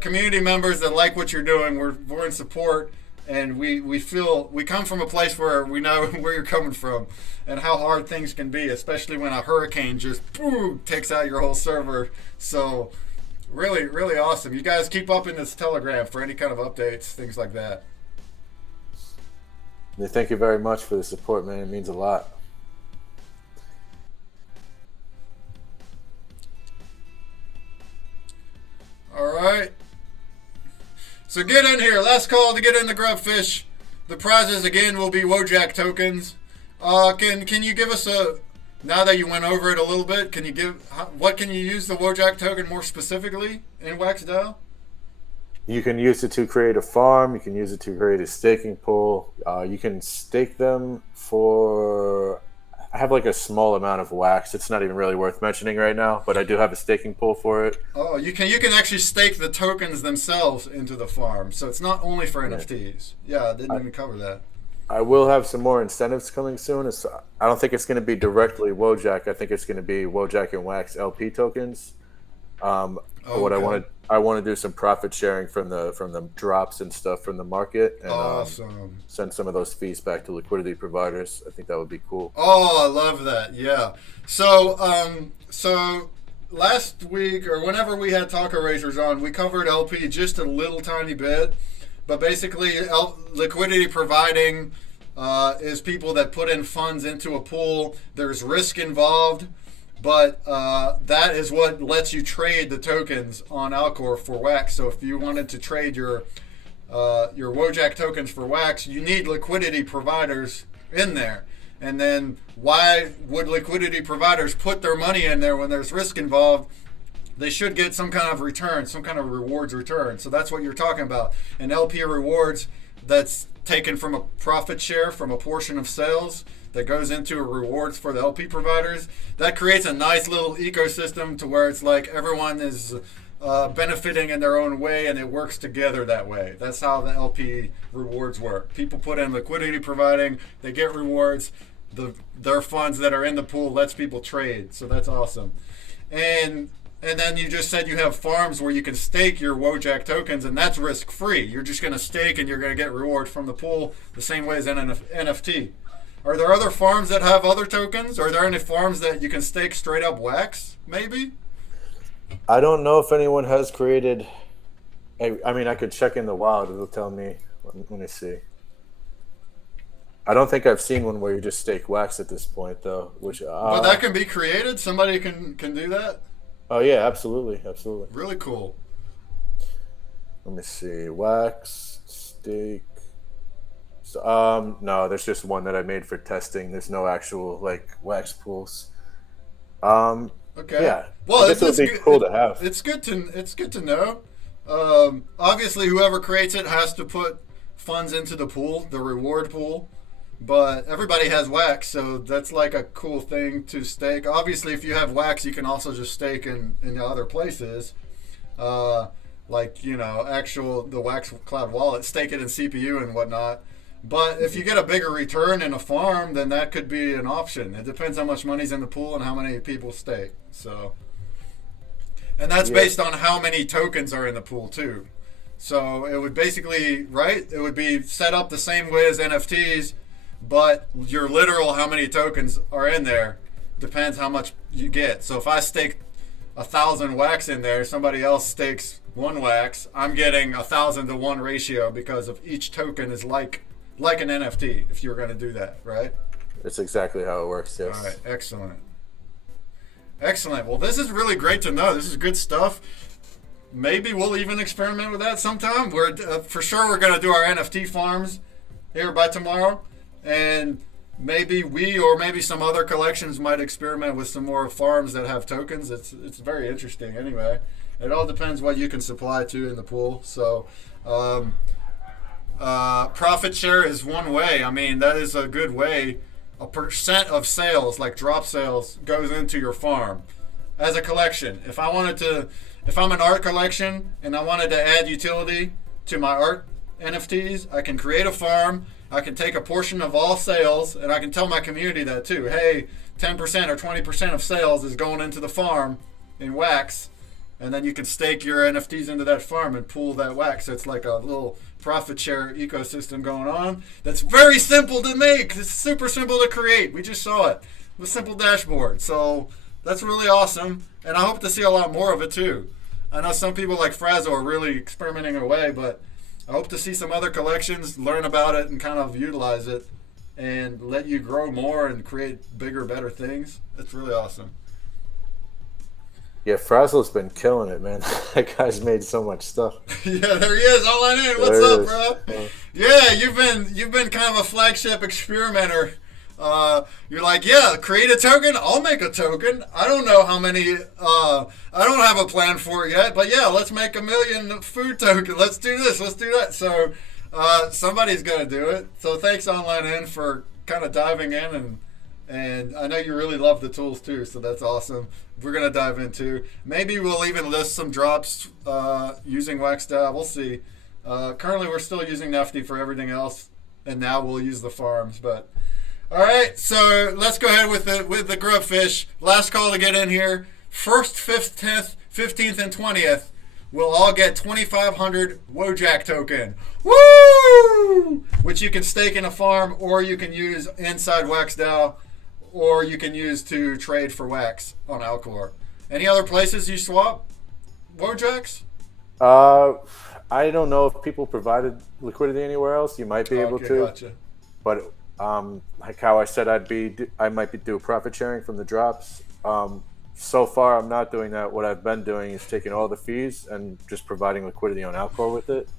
community members that like what you're doing, we're in support, and we feel we come from a place where we know where you're coming from and how hard things can be, especially when a hurricane just boom, takes out your whole server. So really, really awesome. You guys keep up in this Telegram for any kind of updates, things like that. Yeah, thank you very much for the support, man. It means a lot. All right. So get in here. Last call to get in the Grubfish. The prizes again will be WOJAC tokens. Can you give us now that you went over it a little bit, what can you use the WOJAC token more specifically in WaxDAO? You can use it to create a farm. You can use it to create a staking pool. You can stake them for... I have like a small amount of wax. It's not even really worth mentioning right now, but I do have a staking pool for it. Oh, you can actually stake the tokens themselves into the farm, so it's not only for NFTs. Yeah, I didn't even cover that. I will have some more incentives coming soon. I don't think it's going to be directly WOJAC. I think it's going to be WOJAC and WAX LP tokens. What I want to do some profit sharing from the drops and stuff from the market, and awesome. Send some of those fees back to liquidity providers. I think that would be cool. Oh, I love that. Yeah. So last week or whenever we had Taco Raisers on, we covered LP just a little tiny bit, but basically liquidity providing is people that put in funds into a pool. There's risk involved. But that is what lets you trade the tokens on Alcor for Wax. So if you wanted to trade your WOJAC tokens for Wax, you need liquidity providers in there. And then why would liquidity providers put their money in there when there's risk involved? They should get some kind of return, some kind of rewards return. So that's what you're talking about. An LP rewards that's taken from a profit share from a portion of sales that goes into rewards for the LP providers. That creates a nice little ecosystem to where it's like everyone is benefiting in their own way, and it works together that way. That's how the LP rewards work. People put in liquidity providing, they get rewards. Their funds that are in the pool lets people trade. So that's awesome. And then you just said you have farms where you can stake your WOJAC tokens, and that's risk-free. You're just going to stake and you're going to get reward from the pool the same way as an NFT. Are there other farms that have other tokens? Are there any farms that you can stake straight up wax, maybe? I don't know if anyone has created... I mean, I could check in the wild. It'll tell me. Let me see. I don't think I've seen one where you just stake wax at this point, though. But that can be created? Somebody can do that? Oh, yeah, absolutely. Absolutely. Really cool. Let me see. Wax, stake... So, no, there's just one that I made for testing. There's no actual like wax pools. Okay. Yeah. Well, it would be cool to have. It's good to know. Obviously, whoever creates it has to put funds into the pool, the reward pool. But everybody has wax, so that's like a cool thing to stake. Obviously, if you have wax, you can also just stake in other places. Like, the Wax Cloud wallet, stake it in CPU and whatnot. But if you get a bigger return in a farm, then that could be an option. It depends how much money's in the pool and how many people stake. So, and that's based on how many tokens are in the pool too. So it would basically, right? It would be set up the same way as NFTs, but your literal how many tokens are in there depends how much you get. So if I stake 1,000 wax in there, somebody else stakes 1 wax, I'm getting 1,000 to 1 ratio because of each token is like an NFT if you were going to do that, right? That's exactly how it works, yes. All right, excellent. Excellent. Well, this is really great to know. This is good stuff. Maybe we'll even experiment with that sometime. For sure we're going to do our NFT farms here by tomorrow. And maybe we or maybe some other collections might experiment with some more farms that have tokens. It's very interesting. Anyway, it all depends what you can supply to in the pool. So. Profit share is one way. I mean, that is a good way. A percent of sales, like drop sales, goes into your farm as a collection. If I'm an art collection and I wanted to add utility to my art NFTs, I can create a farm. I can take a portion of all sales, and I can tell my community that too. Hey, 10% or 20% of sales is going into the farm in Wax. And then you can stake your NFTs into that farm and pool that wax. So it's like a little profit share ecosystem going on. That's very simple to make. It's super simple to create. We just saw it. With a simple dashboard. So that's really awesome. And I hope to see a lot more of it too. I know some people like Frazzle are really experimenting away, but I hope to see some other collections learn about it and kind of utilize it and let you grow more and create bigger, better things. It's really awesome. Yeah, Frazzle's been killing it, man. That guy's made so much stuff. Yeah, there he is. All I need. What's up, bro? Yeah, you've been kind of a flagship experimenter. You're like, yeah, create a token. I'll make a token. I don't know how many. I don't have a plan for it yet, but yeah, let's make 1 million food tokens. Let's do this. Let's do that. So somebody's got to do it. So thanks, Online In, for kind of diving in and I know you really love the tools too, so that's awesome. We're going to dive into. Maybe we'll even list some drops using WaxDAO. We'll see. Currently, we're still using NFT for everything else, and now we'll use the farms. But all right, so let's go ahead with the Grubfish. Last call to get in here. 1st, 5th, 10th, 15th, and 20th. We'll all get 2,500 Wojak token. Woo! Which you can stake in a farm, or you can use inside WaxDAO, or you can use to trade for wax on Alcor. Any other places you swap Wojaks? I don't know if people provided liquidity anywhere else. You might be able to. Gotcha. But like how I said, I might do profit sharing from the drops. So far, I'm not doing that. What I've been doing is taking all the fees and just providing liquidity on Alcor with it.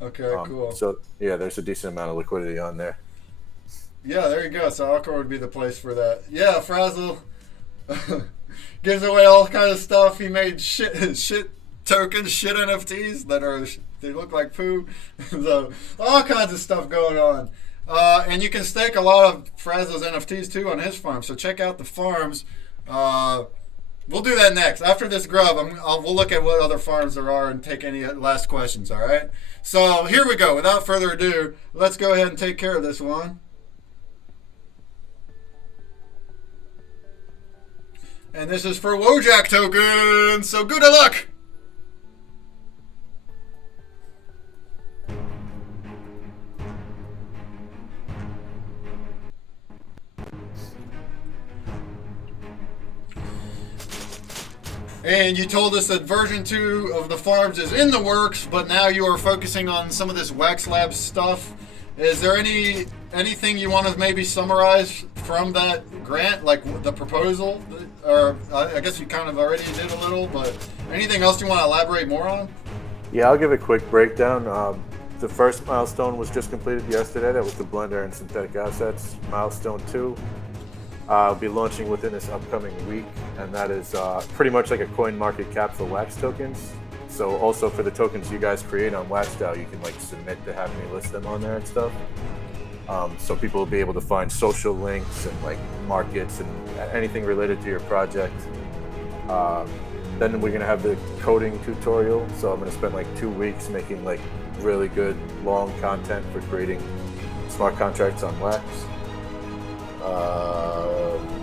Okay, cool. So yeah, there's a decent amount of liquidity on there. Yeah, there you go. So Alcor would be the place for that. Yeah, Frazzle gives away all kind of stuff. He made shit tokens, shit NFTs they look like poo. So all kinds of stuff going on. And you can stake a lot of Frazzle's NFTs too on his farm. So check out the farms. We'll do that next. After this grub, we'll look at what other farms there are and take any last questions, all right? So here we go. Without further ado, let's go ahead and take care of this one. And this is for Wojak tokens, so good luck! And you told us that version 2 of the farms is in the works, but now you are focusing on some of this Wax Labs stuff. Is there anything you want to maybe summarize from that grant, like the proposal? Or I guess you kind of already did a little, but anything else you want to elaborate more on? Yeah, I'll give a quick breakdown. The first milestone was just completed yesterday. That was the Blender and Synthetic Assets. Milestone 2. I'll be launching within this upcoming week, and that is pretty much like a coin market cap for Wax tokens. So also for the tokens you guys create on WaxDAO, you can like submit to have me list them on there and stuff. So people will be able to find social links and like markets and anything related to your project. Then we're gonna have the coding tutorial. So I'm gonna spend like 2 weeks making like really good long content for creating smart contracts on Wax.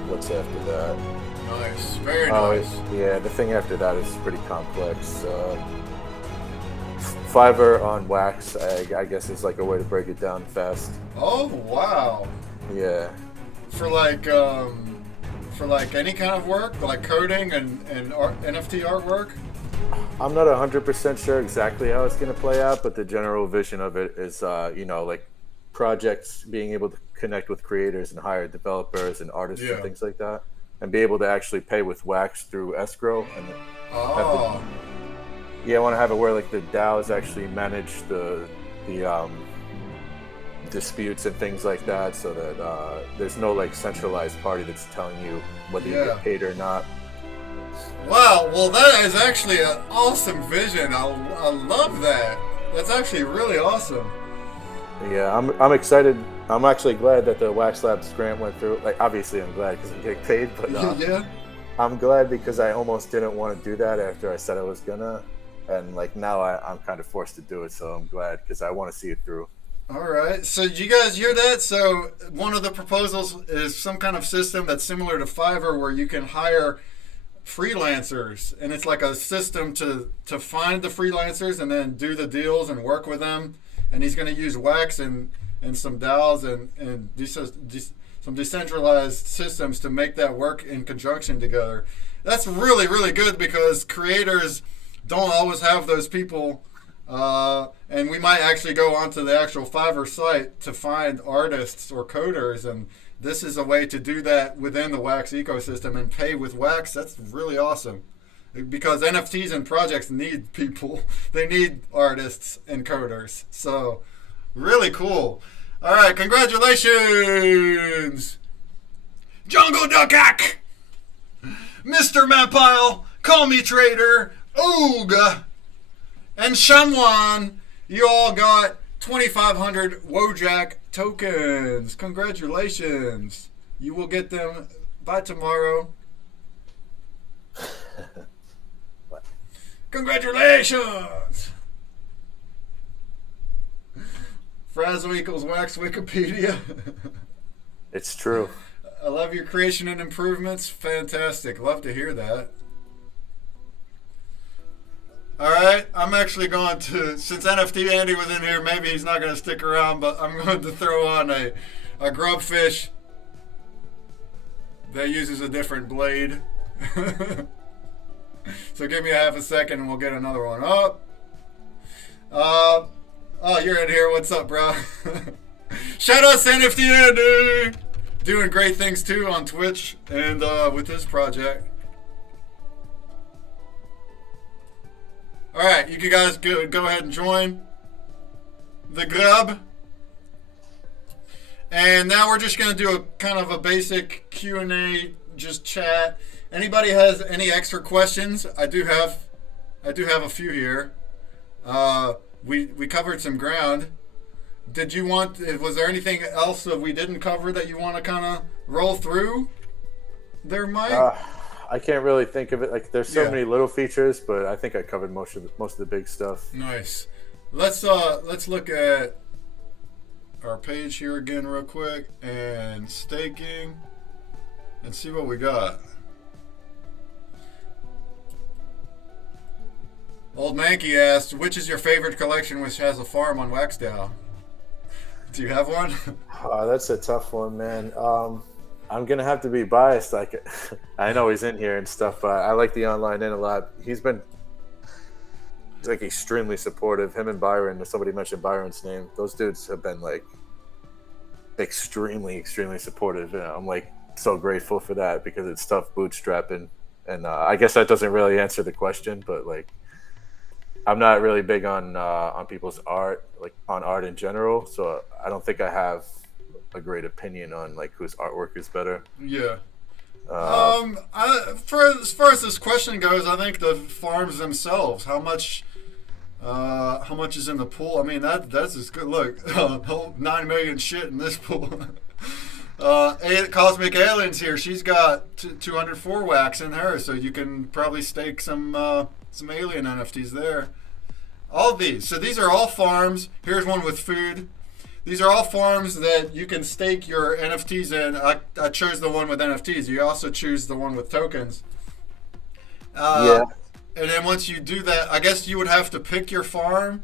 What's after that? Nice, very nice. Yeah, the thing after that is pretty complex. Fiverr on Wax, I guess, is like a way to break it down fast. Oh wow! Yeah. For like any kind of work, like coding and art, NFT artwork. I'm not 100% sure exactly how it's going to play out, but the general vision of it is, like projects being able to connect with creators and hire developers and artists and things like that, and be able to actually pay with Wax through escrow. And I want to have it where like the DAOs actually manage the disputes and things like that, so that there's no like centralized party that's telling you whether you get paid or not. Wow, well that is actually an awesome vision. I love that. That's actually really awesome. Yeah, I'm excited. I'm actually glad that the Wax Labs grant went through. Like, obviously I'm glad because I'm getting paid, but yeah. I'm glad because I almost didn't want to do that after I said I was gonna, and like now I'm kind of forced to do it, so I'm glad because I want to see it through. All right, so did you guys hear that? So one of the proposals is some kind of system that's similar to Fiverr where you can hire freelancers, and it's like a system to find the freelancers and then do the deals and work with them. And he's going to use Wax and some DAOs and some decentralized systems to make that work in conjunction together. That's really, really good because creators don't always have those people. And we might actually go onto the actual Fiverr site to find artists or coders, and this is a way to do that within the Wax ecosystem and pay with Wax. That's really awesome because NFTs and projects need people. They need artists and coders. So really cool. All right, congratulations, Jungle Duckak, Mr. Mapile, Call Me Trader, Ooga, and Shamwan. You all got 2,500 Wojak tokens. Congratulations. You will get them by tomorrow. Congratulations. Frazzle equals Wax Wikipedia. It's true. I love your creation and improvements. Fantastic. Love to hear that. All right, I'm actually going to, since NFT Andy was in here, maybe he's not going to stick around, but I'm going to throw on a grubfish that uses a different blade. So give me a half a second and we'll get another one up. Oh, you're in here. What's up, bro? Shout out to NFT Andy! Doing great things too on Twitch and with this project. All right, you guys go ahead and join the grub. And now we're just going to do a kind of a basic Q&A, just chat. Anybody has any extra questions? I do have a few here. We covered some ground. Was there anything else that we didn't cover that you want to kind of roll through there, Mike? I can't really think of it. Like, there's so many little features, but I think I covered most of the big stuff. Nice. Let's look at our page here again real quick and staking and see what we got. Old Mankey asked, which is your favorite collection which has a farm on WaxDAO? Do you have one? That's a tough one, man. I'm gonna have to be biased. Like, I know he's in here and stuff, but I like the online in a lot. He's been like extremely supportive. Him and Byron. Somebody mentioned Byron's name. Those dudes have been like extremely supportive. And I'm like so grateful for that because it's tough bootstrapping. And I guess that doesn't really answer the question, but like, I'm not really big on people's art, like on art in general. So I don't think I have a great opinion on like whose artwork is better. Yeah. As far as this question goes, I think the farms themselves, how much is in the pool? I mean, that's just good. Look, 9 million shit in this pool. Cosmic Aliens here. She's got 204 wax in her, so you can probably stake some alien NFTs there. All these. So these are all farms. Here's one with food. These are all farms that you can stake your NFTs in. I chose the one with NFTs. You also choose the one with tokens. Yeah. And then once you do that, I guess you would have to pick your farm.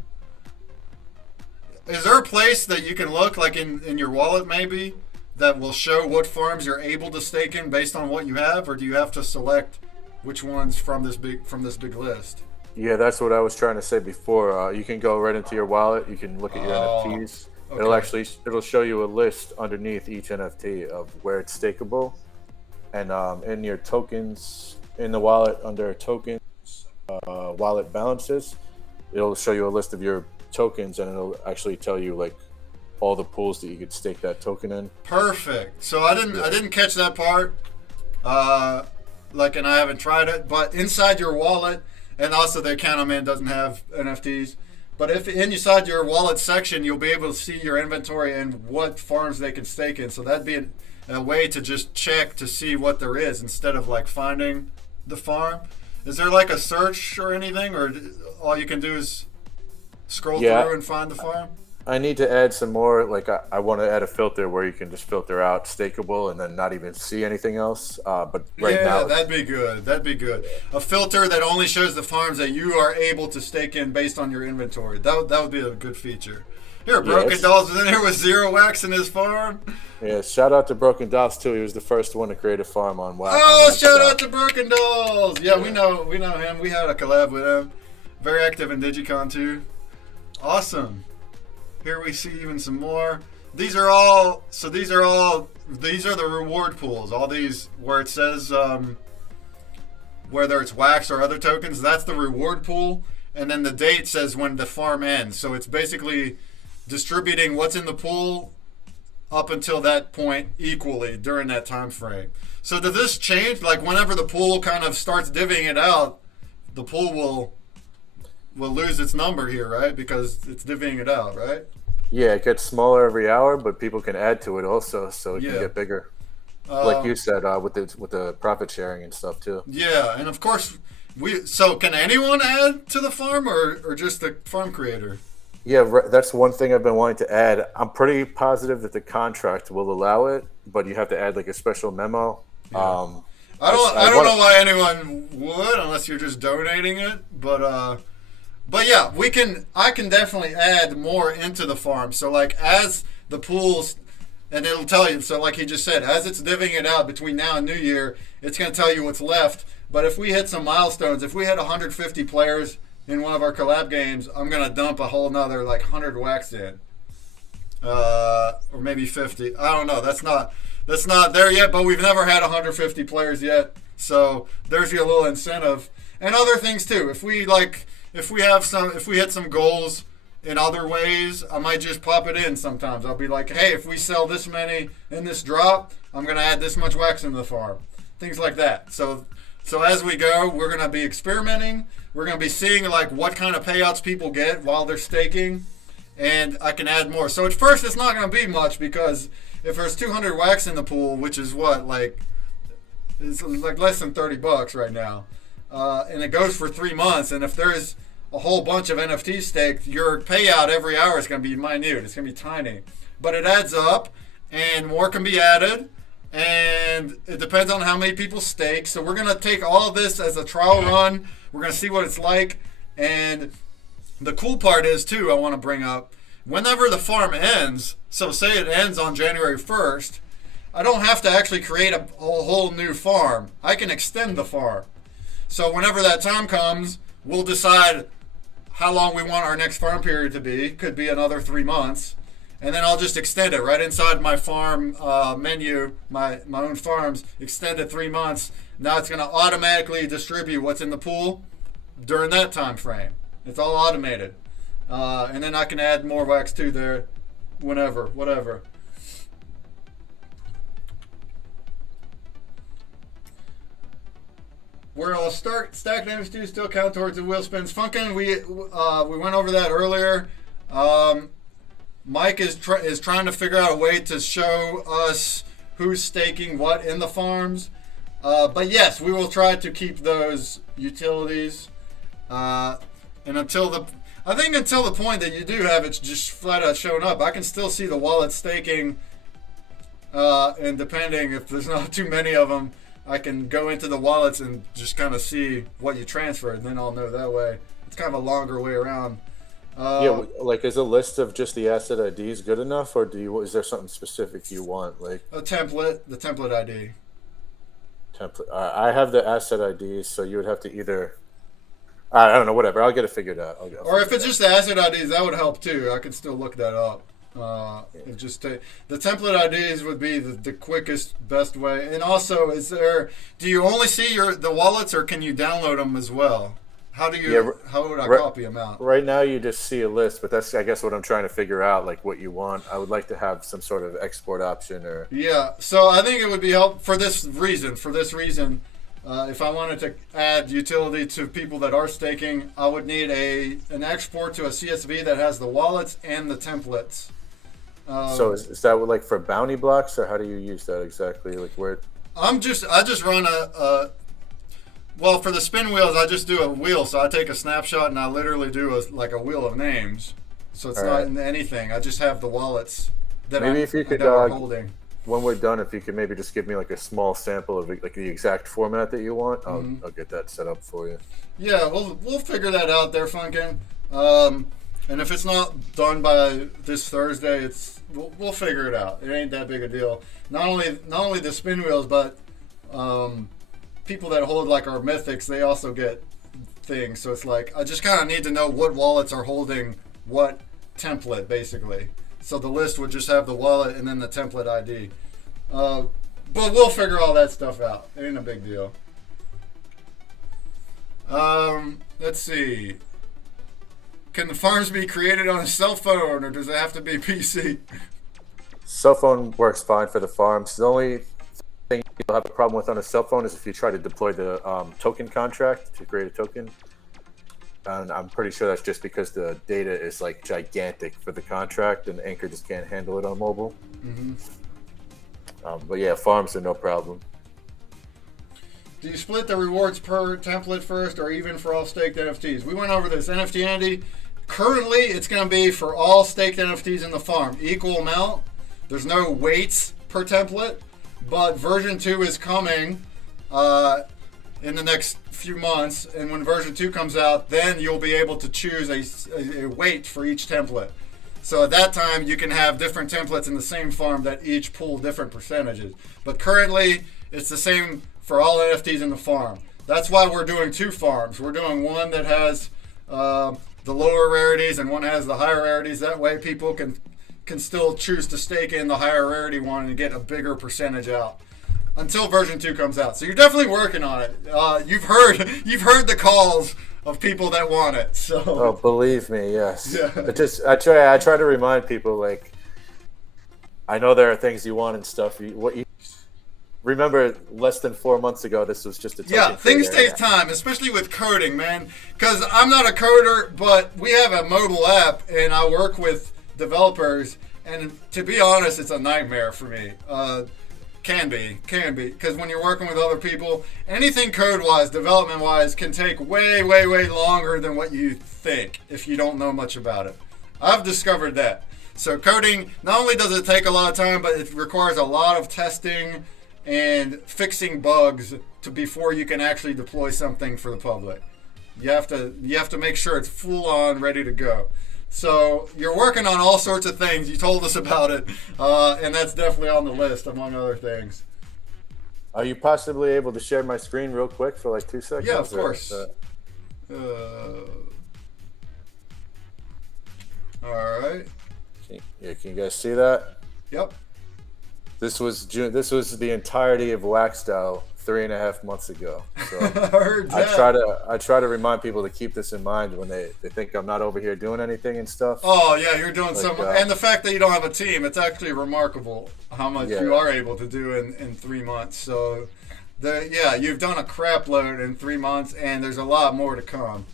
Is there a place that you can look, like in your wallet maybe, that will show what farms you're able to stake in based on what you have, or do you have to select which ones from this big list? Yeah, that's what I was trying to say before. You can go right into your wallet. You can look at your NFTs. Okay. It'll show you a list underneath each NFT of where it's stakeable, and in your tokens in the wallet under tokens, wallet balances, it'll show you a list of your tokens, and it'll actually tell you like all the pools that you could stake that token in. Perfect. So I didn't catch that part. And I haven't tried it, but inside your wallet, and also the account I'm in doesn't have NFTs. But if inside your wallet section, you'll be able to see your inventory and what farms they can stake in. So that'd be a way to just check to see what there is instead of like finding the farm. Is there like a search or anything, or all you can do is scroll through and find the farm? I need to add some more. Like I want to add a filter where you can just filter out stakeable and then not even see anything else. But right now, that'd be good. That'd be good. A filter that only shows the farms that you are able to stake in based on your inventory. That would be a good feature. Here, Broken Dolls was in here with 0 wax in his farm. Yeah, shout out to Broken Dolls too. He was the first one to create a farm on Wax. Oh, shout out to Broken Dolls. Yeah, we know him. We had a collab with him. Very active in Digicon too. Awesome. Here we see even some more. These are the reward pools. All these where it says whether it's wax or other tokens, that's the reward pool. And then the date says when the farm ends. So it's basically distributing what's in the pool up until that point equally during that time frame. So does this change? Like whenever the pool kind of starts divvying it out, the pool will lose its number here, right? Because it's divvying it out, right? Yeah, it gets smaller every hour, but people can add to it also, so it can get bigger. Like you said, with the profit sharing and stuff too. Yeah, and of course, so can anyone add to the farm or just the farm creator? Yeah, that's one thing I've been wanting to add. I'm pretty positive that the contract will allow it, but you have to add like a special memo. Yeah. I don't know why anyone would unless you're just donating it, but yeah, I can definitely add more into the farm. So like as the pools, and it'll tell you, so like he just said, as it's divvying it out between now and New Year, it's going to tell you what's left. But if we hit some milestones, if we hit 150 players in one of our collab games, I'm going to dump a whole nother like 100 wax in. Or maybe 50. I don't know. That's not there yet, but we've never had 150 players yet. So there's your little incentive. And other things too. If we hit some goals in other ways, I might just pop it in sometimes. I'll be like, hey, if we sell this many in this drop, I'm going to add this much wax into the farm. Things like that. So as we go, we're going to be experimenting. We're going to be seeing like what kind of payouts people get while they're staking, and I can add more. So at first, it's not going to be much because if there's 200 wax in the pool, which is it's like less than $30 right now, and it goes for 3 months, and if there's a whole bunch of NFTs staked, your payout every hour is going to be minute. It's going to be tiny, but it adds up, and more can be added. And it depends on how many people stake. So we're going to take all of this as a trial run. We're going to see what it's like. And the cool part is, too, I want to bring up, whenever the farm ends, so say it ends on January 1st, I don't have to actually create a whole new farm. I can extend the farm. So whenever that time comes, we'll decide how long we want our next farm period to be. Could be another 3 months. And then I'll just extend it right inside my farm menu, my own farms, extended 3 months. Now it's going to automatically distribute what's in the pool during that time frame. It's all automated. And then I can add more wax too there whenever, whatever. Where I'll start stacking NFTs still count towards the wheel spins. Funkin', we went over that earlier. Mike is trying to figure out a way to show us who's staking what in the farms. But yes, we will try to keep those utilities. And until the point that you do have it just flat out showing up, I can still see the wallet staking. And depending if there's not too many of them, I can go into the wallets and just kind of see what you transferred, and then I'll know that way. It's kind of a longer way around. Yeah, like is a list of just the asset IDs good enough, or is there something specific you want, like a template, the template ID? Template. I have the asset IDs, so you would have to either. I don't know, whatever. I'll get it figured out. Or if it's just the asset IDs, that would help too. I could still look that up. The template IDs would be the quickest, best way. And also, do you only see the wallets, or can you download them as well? How do you? Yeah, How would I right, copy them out? right now you just see a list, but that's I guess what I'm trying to figure out, like what you want. I would like to have some sort of export option or Yeah. So I think it would be helpful for this reason. If I wanted to add utility to people that are staking, I would need an export to a CSV that has the wallets and the templates. so is that like for bounty blocks or how do you use that exactly? Like where? I just run well, for the spin wheels, I just do a wheel. So I take a snapshot and I literally do like a wheel of names. So it's not in anything. I just have the wallets that Maybe if you could that we're holding. when we're done, if you could maybe just give me like a small sample of like the exact format that you want, I'll get that set up for you. Yeah, we'll figure that out there, Funkin. And if it's not done by this Thursday, we'll figure it out. It ain't that big a deal. Not only the spin wheels, but people that hold like our mythics, they also get things. So it's like I just kind of need to know what wallets are holding what template, basically. So the list would just have the wallet and then the template ID. But we'll figure all that stuff out. It ain't a big deal. Let's see. Can the farms be created on a cell phone, or does it have to be PC? Cell phone works fine for the farms. The only thing you'll have a problem with on a cell phone is if you try to deploy the token contract to create a token. And I'm pretty sure that's just because the data is like gigantic for the contract, and Anchor just can't handle it on mobile. But yeah, farms are no problem. Do you split the rewards per template first, or even for all staked NFTs? We went over this. NFT Andy, currently it's going to be for all staked NFTs in the farm, equal amount. There's no weights per template, but version 2 is coming in the next few months, and when version 2 comes out, then you'll be able to choose a weight for each template. So at that time, you can have different templates in the same farm that each pull different percentages. But currently, it's the same for all NFTs in the farm. That's why we're doing 2 farms. We're doing one that has the lower rarities and one has the higher rarities. That way, people can still choose to stake in the higher rarity one and get a bigger percentage out until version 2 comes out. So you're definitely working on it. You've heard the calls of people that want it. So oh, believe me, yes. Yeah. But just I try to remind people, like, I know there are things you want and stuff. Remember, less than 4 months ago, this was just a token. Yeah, things trader. take time, especially with coding, man. Because I'm not a coder, but we have a mobile app, and I work with developers. And to be honest, it's a nightmare for me. Can be. Because when you're working with other people, anything code-wise, development-wise, can take way, way, way longer than what you think if you don't know much about it. I've discovered that. So coding, not only does it take a lot of time, but it requires a lot of testing and fixing bugs before you can actually deploy something for the public. You have to make sure it's full on ready to go. So you're working on all sorts of things. You told us about it, and that's definitely on the list among other things. Are you possibly able to share my screen real quick for like 2 seconds? Yeah, of course. All right. Yeah, can you guys see that? Yep. This was June. This was the entirety of WaxDAO 3.5 months ago. So I heard that. I try to remind people to keep this in mind when they think I'm not over here doing anything and stuff. Oh yeah, you're doing and the fact that you don't have a team, it's actually remarkable how much you are able to do in 3 months. So you've done a crap load in 3 months, and there's a lot more to come.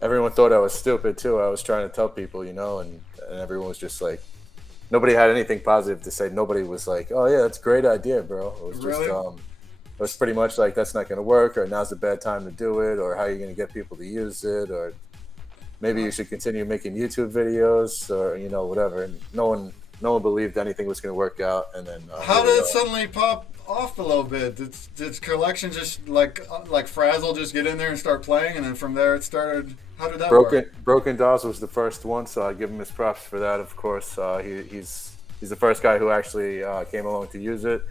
Everyone thought I was stupid too. I was trying to tell people, and everyone was just like, nobody had anything positive to say. Nobody was like, "Oh yeah, that's a great idea, bro." It was just, really? It was pretty much like, "That's not going to work," or "Now's a bad time to do it," or "How are you going to get people to use it?" or "Maybe you should continue making YouTube videos," or whatever. And no one believed anything was going to work out. And then how did it suddenly pop off a little bit? Did Collection just like Frazzle just get in there and start playing, and then from there it started? How did that work? Broken Dolls was the first one, so I give him his props for that. Of course, he's the first guy who actually came along to use it,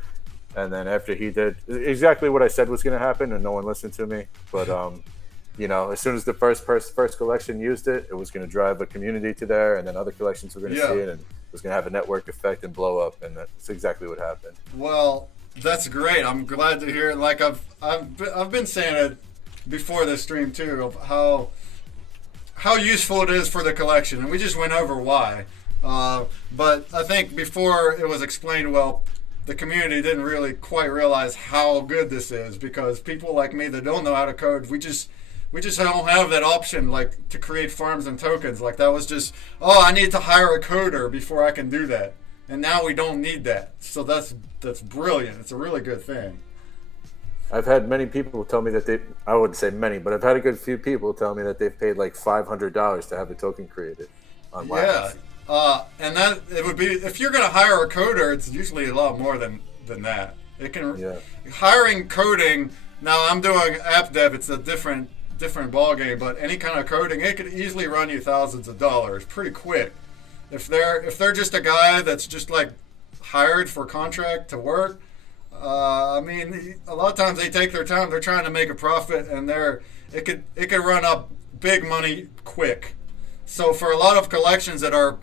and then after he did exactly what I said was going to happen, and no one listened to me. But as soon as the first collection used it, it was going to drive a community to there, and then other collections were going to see it, and it was going to have a network effect and blow up, and that's exactly what happened. Well, that's great. I'm glad to hear it. Like I've been saying it before this stream too of how useful it is for the collection, and we just went over why. But I think before it was explained well, the community didn't really quite realize how good this is, because people like me that don't know how to code, we just don't have that option, like to create farms and tokens. Like that was just, oh, I need to hire a coder before I can do that, and now we don't need that. So that's brilliant. It's a really good thing. I've had many people tell me that I wouldn't say many, but I've had a good few people tell me that they've paid like $500 to have a token created on Wax. Yeah, and that it would be, if you're going to hire a coder, it's usually a lot more than that. It can hiring coding. Now I'm doing app dev. It's a different ball game, but any kind of coding, it could easily run you thousands of dollars pretty quick. If they're just a guy that's just like hired for contract to work. I mean, a lot of times they take their time. They're trying to make a profit, and it could run up big money quick. So for a lot of collections that are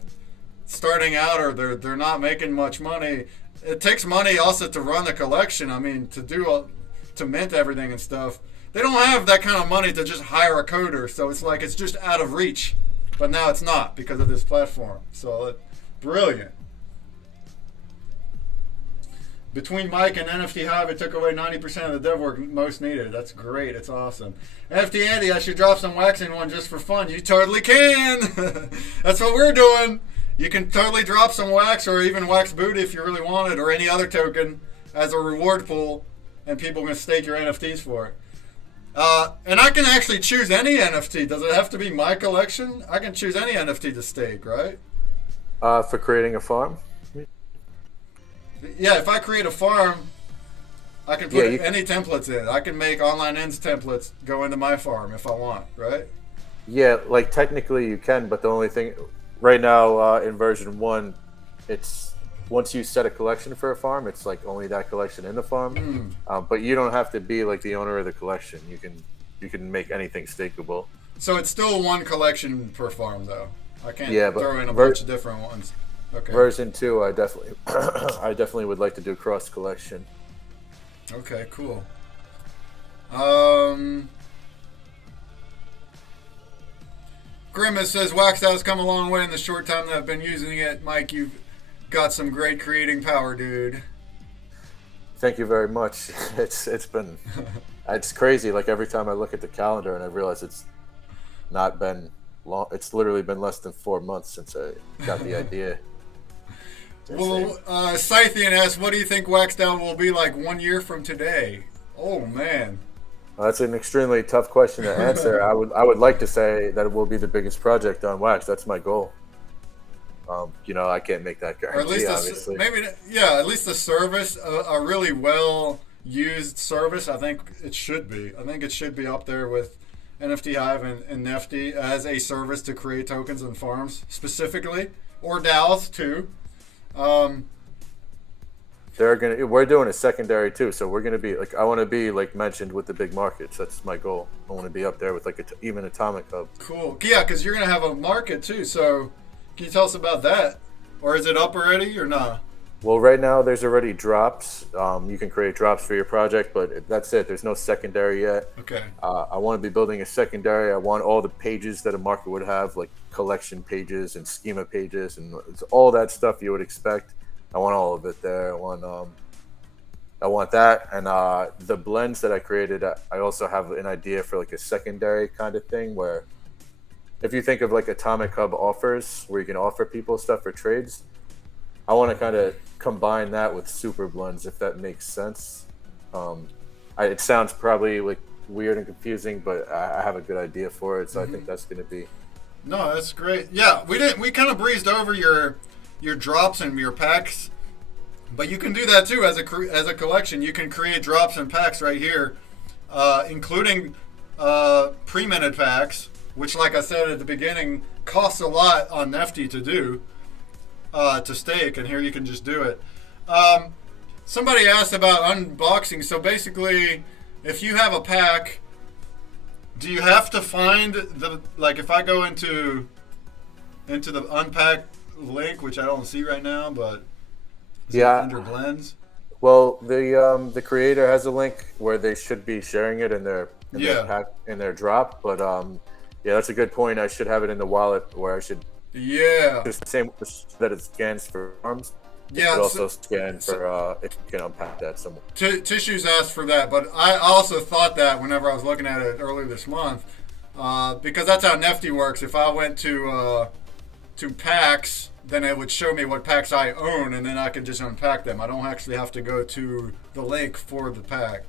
starting out, or they're not making much money, it takes money also to run the collection. I mean, to mint everything and stuff. They don't have that kind of money to just hire a coder. So it's like it's just out of reach. But now it's not because of this platform. So brilliant. Between Mike and NFT Hive, it took away 90% of the dev work most needed. That's great. It's awesome. NFT Andy, I should drop some wax in one just for fun. You totally can. That's what we're doing. You can totally drop some wax, or even wax booty if you really want it, or any other token as a reward pool, and people can stake your NFTs for it. And I can actually choose any NFT. Does it have to be my collection? I can choose any NFT to stake, right? For creating a farm? Yeah, if I create a farm, I can put any templates in. I can make online ends templates go into my farm if I want, right? Yeah, like technically you can, but the only thing right now in version 1, it's once you set a collection for a farm, it's like only that collection in the farm. But you don't have to be like the owner of the collection. You can make anything stakeable. So it's still one collection per farm, though. I can't throw in a bunch of different ones. Okay. Version 2, I definitely would like to do cross collection. Okay, cool. Grimace says WaxDAO's come a long way in the short time that I've been using it. Mike, you've got some great creating power, dude. Thank you very much. It's been it's crazy. Like every time I look at the calendar and I realize it's not been long. It's literally been less than 4 months since I got the idea. Well, Scythian asks, what do you think WaxDAO will be like 1 year from today? Oh, man. Well, that's an extremely tough question to answer. I would like to say that it will be the biggest project on Wax. That's my goal. I can't make that guarantee, or at least obviously. At least the service, a really well-used service, I think it should be. I think it should be up there with NFT Hive and Nifty as a service to create tokens and farms specifically, or DAOs too. We're doing a secondary too, so we're gonna be like, I want to be like mentioned with the big markets. That's my goal. I want to be up there with like even Atomic Hub. Cool. Yeah, because you're gonna have a market too. So can you tell us about that, or is it up already or not? Well, right now there's already drops. You can create drops for your project, but that's it. There's no secondary yet. Okay. I want to be building a secondary. I want all the pages that a market would have, like collection pages and schema pages, and it's all that stuff you would expect. I want all of it there. I want that, and the blends that I created. I also have an idea for like a secondary kind of thing where, if you think of like Atomic Hub offers, where you can offer people stuff for trades, I want to kind of combine that with super blends, if that makes sense. It sounds probably like weird and confusing, but I have a good idea for it, so I think that's going to be. No, that's great. Yeah, we kind of breezed over your drops and your packs, but you can do that too as a collection. You can create drops and packs right here, including pre-minted packs, which, like I said at the beginning, costs a lot on Nifty to do. To stake, and here you can just do it. Somebody asked about unboxing. So basically, if you have a pack, do you have to find if I go into the unpack link, which I don't see right now, but under blends? Well, the creator has a link where they should be sharing it in their in their Yeah. pack, in their drop. But yeah, that's a good point. I should have it in the wallet where I should Yeah. just the same that it scans for arms. It Yeah. could also scan for if you can unpack that somewhere. Tissues asked for that, but I also thought that whenever I was looking at it earlier this month, because that's how Nifty works. If I went to packs, then it would show me what packs I own, and then I can just unpack them. I don't actually have to go to the link for the pack.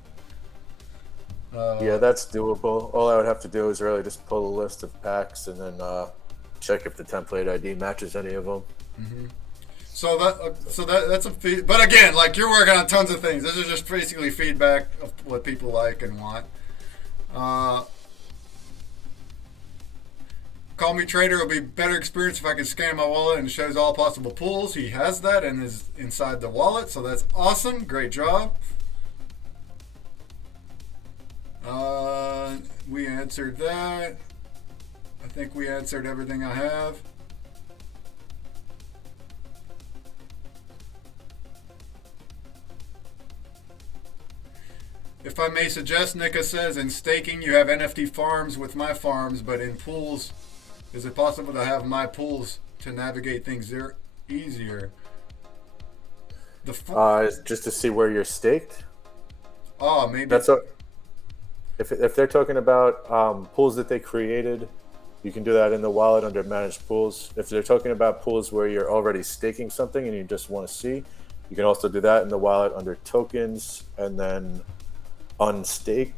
Yeah, that's doable. All I would have to do is really just pull a list of packs and then check if the template ID matches any of them. Mm-hmm. So that's a but again, like you're working on tons of things. This is just basically feedback of what people like and want. Call Me Trader will be better experience if I can scan my wallet and it shows all possible pools. He has that and is inside the wallet, so that's awesome. Great job. We answered that. I think we answered everything I have. If I may suggest, Nika says, in staking you have NFT farms with my farms, but in pools, is it possible to have my pools to navigate things there easier? Just to see where you're staked. Oh, maybe. That's a, if they're talking about pools that they created, you can do that in the wallet under managed pools. If they're talking about pools where you're already staking something and you just want to see, you can also do that in the wallet under tokens and then unstake.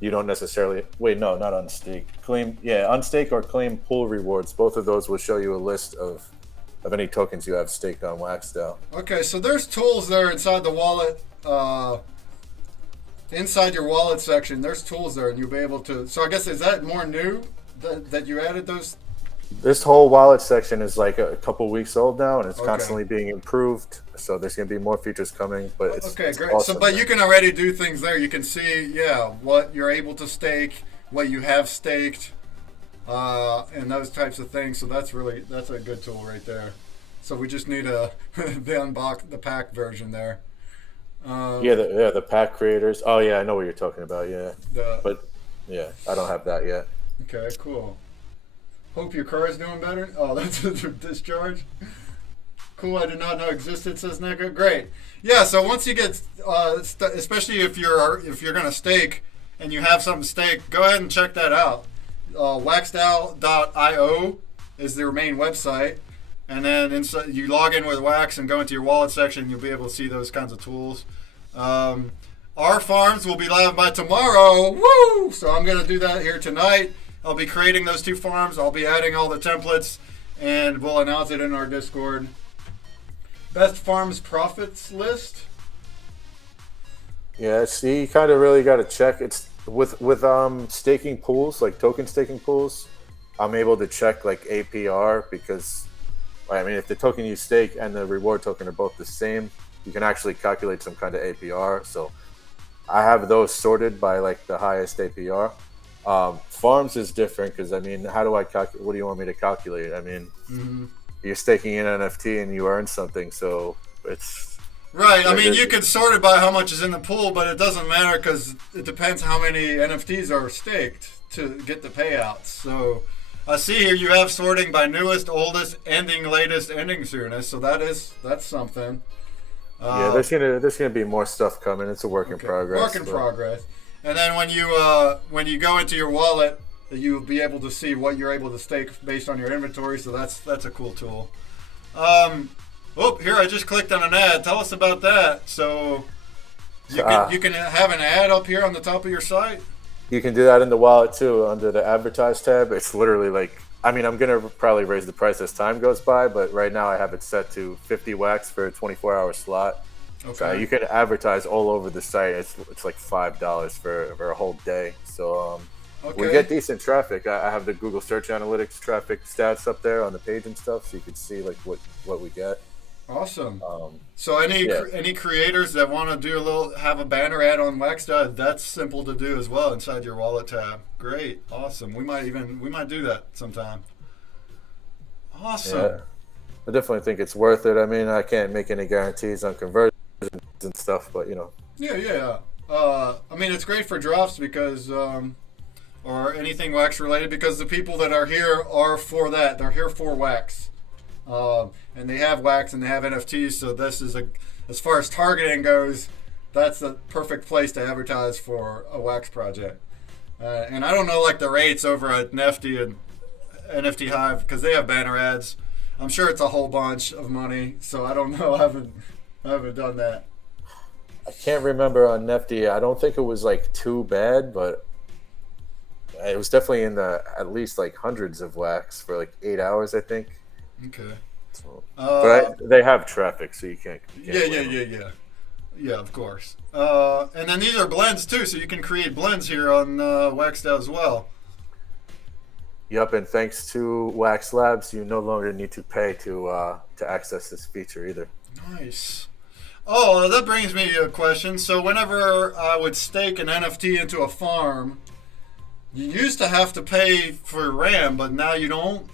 You don't necessarily not unstake. Unstake or claim pool rewards. Both of those will show you a list of any tokens you have staked on WaxDAO. Okay, so there's tools there inside the wallet. Inside your wallet section, there's tools there, and you'll be able to. So I guess is that more new that you added those? This whole wallet section is like a couple weeks old now, and it's Okay. constantly being improved. So there's going to be more features coming. But it's okay, great. Awesome, so, but you can already do things there. You can see, what you're able to stake, what you have staked, and those types of things. So that's a good tool right there. So we just need the the pack version there. The pack creators. Oh yeah, I know what you're talking about. Yeah, but I don't have that yet. Okay, cool. Hope your car is doing better. Oh, that's a discharge. Cool, I did not know existed, says Nika. Great. Yeah, so once you get, especially if you're gonna stake and you have something staked, go ahead and check that out. WaxDAO.io is their main website, and then inside you log in with Wax and go into your wallet section. You'll be able to see those kinds of tools. Our farms will be live by tomorrow. Woo! So I'm gonna do that here tonight. I'll be creating those 2 farms. I'll be adding all the templates, and we'll announce it in our Discord. Best farms profits list. Yeah, see, you kind of really got to check. It's with staking pools, like token staking pools. I'm able to check like APR because, I mean, if the token you stake and the reward token are both the same, you can actually calculate some kind of APR. So I have those sorted by like the highest APR. Farms is different because, I mean, how do I calculate? What do you want me to calculate? I mean, you're staking an NFT and you earn something, so it's right. I mean, you could sort it by how much is in the pool, but it doesn't matter because it depends how many NFTs are staked to get the payouts. So I see here you have sorting by newest, oldest, ending, latest, ending soonest. So that's something. There's gonna be more stuff coming. It's a work in progress. Work in progress. And then when you go into your wallet, you'll be able to see what you're able to stake based on your inventory. So that's a cool tool. Here I just clicked on an ad. Tell us about that. So you can have an ad up here on the top of your site. You can do that in the wallet too under the advertise tab. It's literally like, I mean, I'm gonna probably raise the price as time goes by, but right now I have it set to 50 wax for a 24-hour slot. Okay. So you can advertise all over the site. It's like $5 for a whole day. So we get decent traffic. I have the Google Search Analytics traffic stats up there on the page and stuff, so you can see like what we get. Awesome. So any creators that want to have a banner ad on WaxDAO, that's simple to do as well inside your wallet tab. Great. Awesome. We might do that sometime. Awesome. Yeah. I definitely think it's worth it. I mean, I can't make any guarantees on conversions and stuff, but you know. Yeah. I mean, it's great for drops because, or anything wax related, because the people that are here are for that. They're here for wax. And they have wax and they have NFTs, so this is as far as targeting goes, that's the perfect place to advertise for a wax project. And I don't know like the rates over at Nifty and NFT Hive because they have banner ads. I'm sure it's a whole bunch of money, so I don't know. I haven't done that. I can't remember on Nifty. I don't think it was like too bad, but it was definitely in the at least like hundreds of wax for like 8 hours, I think. Okay. So, but they have traffic, so you can't. Yeah, of course. And then these are blends too, so you can create blends here on WaxDAO as well. Yep, and thanks to Wax Labs, you no longer need to pay to access this feature either. Nice. Oh, that brings me to a question. So whenever I would stake an NFT into a farm, you used to have to pay for RAM, but now you don't.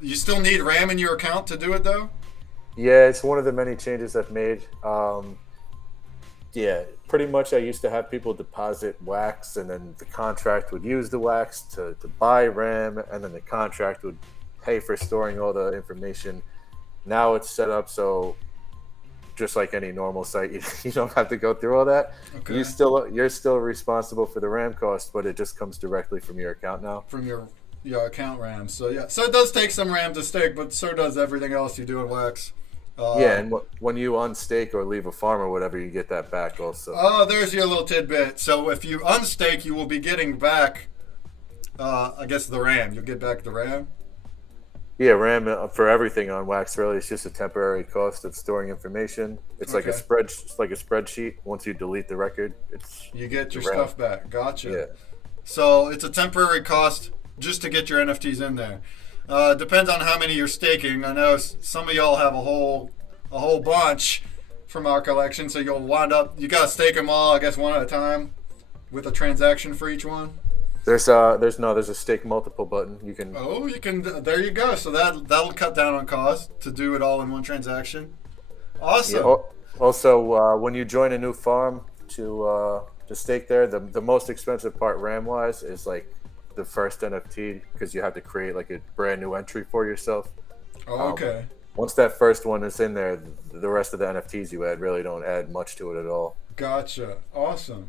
You still need RAM in your account to do it, though? Yeah, it's one of the many changes I've made. Yeah, pretty much I used to have people deposit wax, and then the contract would use the wax to buy RAM, and then the contract would pay for storing all the information. Now it's set up so just like any normal site, you don't have to go through all that. Okay. You're still responsible for the RAM cost, but it just comes directly from your account now. From your account RAM. So yeah, so it does take some RAM to stake, but so does everything else you do in wax. Yeah, and when you unstake or leave a farm or whatever, you get that back also. Oh, there's your little tidbit. So if you unstake, you will be getting back, I guess, the RAM. You'll get back the RAM. Yeah, RAM for everything on Wax really is just a temporary cost of storing information. It's like a spreadsheet. Once you delete the record, you get your stuff back. Gotcha. Yeah. So it's a temporary cost just to get your NFTs in there. Depends on how many you're staking. I know some of y'all have a whole bunch from our collection, so you'll wind up you gotta stake them all, I guess, one at a time with a transaction for each one. There's a stake multiple button. You can. Oh, you can. There you go. So that'll cut down on cost to do it all in one transaction. Awesome. Yeah, also, when you join a new farm to stake there, the most expensive part RAM wise is like the first NFT because you have to create like a brand new entry for yourself. Oh, okay. Once that first one is in there, the rest of the NFTs you add really don't add much to it at all. Gotcha. Awesome.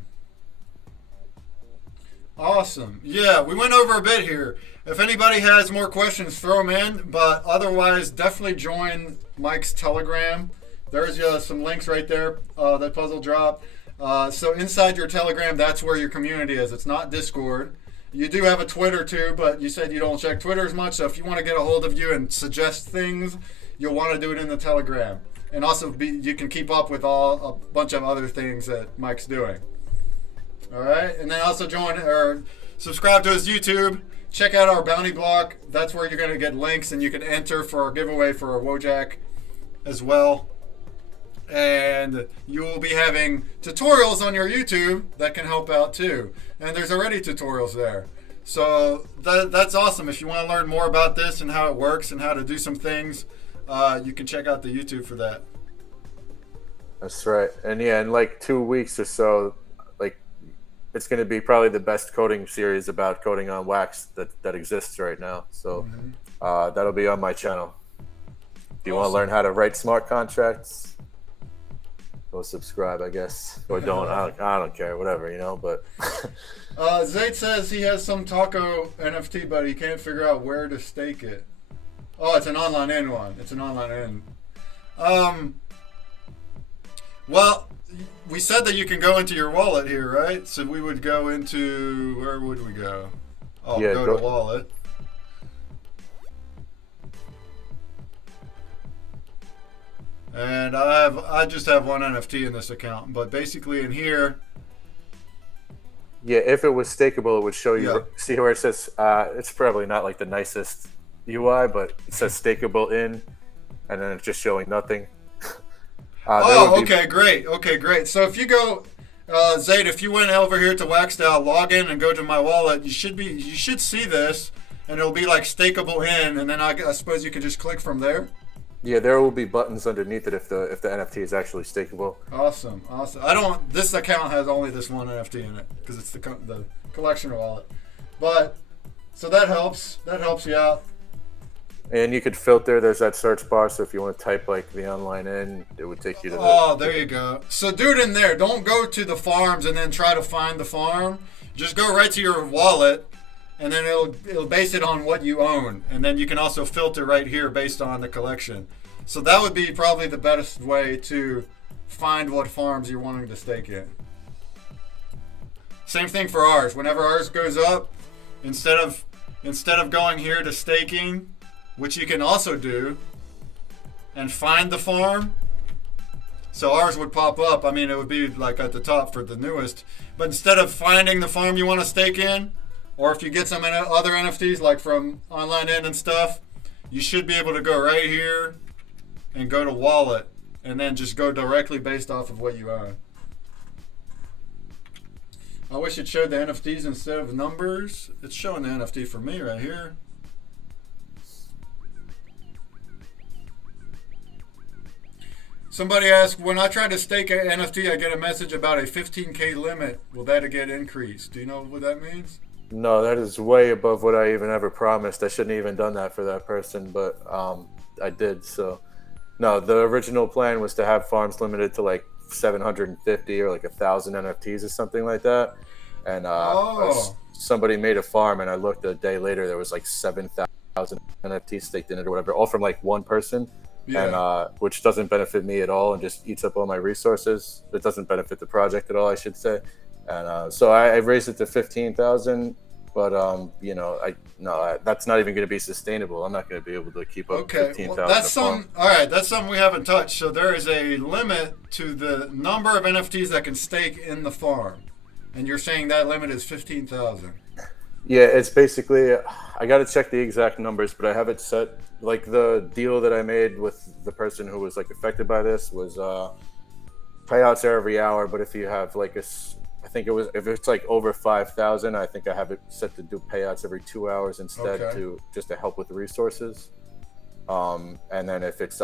Awesome. Yeah, we went over a bit here. If anybody has more questions, throw them in. But otherwise, definitely join Mike's Telegram. There's some links right there, that puzzle drop. So inside your Telegram, that's where your community is. It's not Discord. You do have a Twitter too, but you said you don't check Twitter as much. So if you want to get a hold of you and suggest things, you'll want to do it in the Telegram. And also, you can keep up with a bunch of other things that Mike's doing. All right, and then also join or subscribe to his YouTube. Check out our bounty block. That's where you're going to get links, and you can enter for our giveaway for a Wojak as well. And you will be having tutorials on your YouTube that can help out too. And there's already tutorials there. So that's awesome. If you want to learn more about this and how it works and how to do some things, you can check out the YouTube for that. That's right. And yeah, in like 2 weeks or so, it's going to be probably the best coding series about coding on Wax that exists right now. So that'll be on my channel. If you want to learn how to write smart contracts, go subscribe, I guess. Or don't. I don't care. Whatever, but... Zayd says he has some taco NFT, but he can't figure out where to stake it. Oh, it's an online in one. It's an online in. Well... We said that you can go into your wallet here, right? So we would go into, where would we go? Oh, yeah, go to wallet. And I just have one NFT in this account, but basically in here. Yeah, if it was stakeable, it would show you. Yeah. See where it says, it's probably not like the nicest UI, but it says stakeable in, and then it's just showing nothing. Okay, great. Okay, great. So if you go, Zayd, if you went over here to WaxDAO, log in and go to my wallet, you should see this, and it'll be like stakeable in, and then I suppose you can just click from there. Yeah, there will be buttons underneath it if the NFT is actually stakeable. Awesome. This account has only this one NFT in it because it's the collection wallet. But so that helps. That helps you out. And you could filter. There's that search bar, so if you want to type like the online in, it would take you to. There you go. So do it in there. Don't go to the farms and then try to find the farm. Just go right to your wallet, and then it'll base it on what you own, and then you can also filter right here based on the collection. So that would be probably the best way to find what farms you're wanting to stake in. Same thing for ours. Whenever ours goes up, instead of going here to staking, which you can also do, and find the farm. So ours would pop up. I mean, it would be like at the top for the newest. But instead of finding the farm you want to stake in, or if you get some other NFTs like from Online In and stuff, you should be able to go right here and go to wallet, and then just go directly based off of what you own. I wish it showed the NFTs instead of numbers. It's showing the NFT for me right here. Somebody asked, when I try to stake an NFT, I get a message about a 15K limit. Will that get increased? Do you know what that means? No, that is way above what I even ever promised. I shouldn't have even done that for that person, but I did. So, no, the original plan was to have farms limited to like 750 or like 1,000 NFTs or something like that. And somebody made a farm, and I looked a day later, there was like 7,000 NFTs staked in it or whatever, all from like one person. Yeah. And which doesn't benefit me at all and just eats up all my resources. It doesn't benefit the project at all, I should say. And so I raised it to 15,000, but that's not even going to be sustainable. I'm not going to be able to keep up 15,000. Well, that's something we haven't touched. So there is a limit to the number of NFTs that can stake in the farm, and you're saying that limit is 15,000. Yeah, it's basically, I got to check the exact numbers, but I have it set. Like the deal that I made with the person who was like affected by this was payouts are every hour, but if you have like if it's like over 5,000, I think I have it set to do payouts every 2 hours instead to help with the resources. And then if it's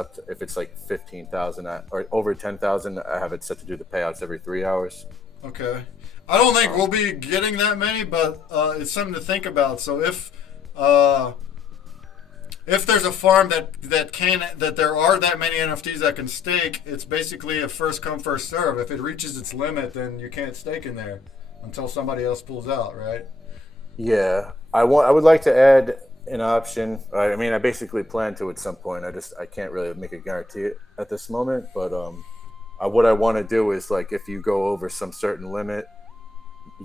like 15,000 or over 10,000, I have it set to do the payouts every 3 hours. Okay. I don't think we'll be getting that many, but it's something to think about. So if there's a farm that there are that many NFTs that can stake, it's basically a first come first serve. If it reaches its limit, then you can't stake in there until somebody else pulls out, right? Yeah, I would like to add an option. I mean, I basically plan to at some point. I can't really make a guarantee at this moment, but what I want to do is like if you go over some certain limit,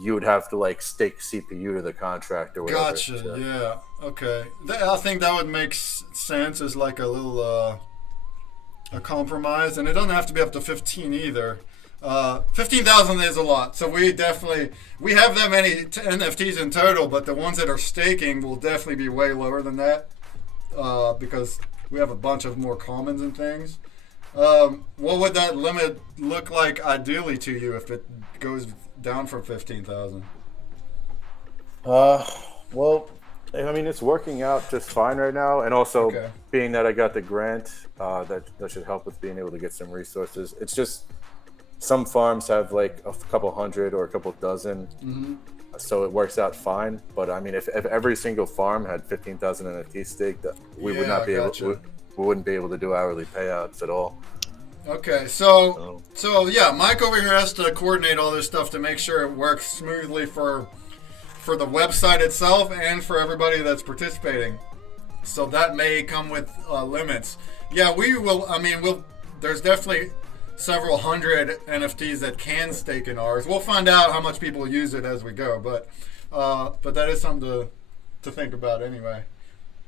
you would have to like stake CPU to the contract or whatever. Gotcha. So. Yeah. Okay. I think that would make sense as like a little a compromise, and it doesn't have to be up to 15 either. 15,000 is a lot, so we have that many NFTs in total, but the ones that are staking will definitely be way lower than that because we have a bunch of more commons and things. What would that limit look like ideally to you if it goes down from 15,000? Well, I mean, it's working out just fine right now, and also being that I got the grant, that should help with being able to get some resources. It's just some farms have like a couple hundred or a couple dozen, so it works out fine. But I mean, if every single farm had 15,000 NFT staked, we wouldn't be able to do hourly payouts at all. Okay, so yeah, Mike over here has to coordinate all this stuff to make sure it works smoothly for the website itself and for everybody that's participating. So that may come with limits. Yeah, we will. I mean, there's definitely several hundred NFTs that can stake in ours. We'll find out how much people use it as we go, but that is something to think about anyway.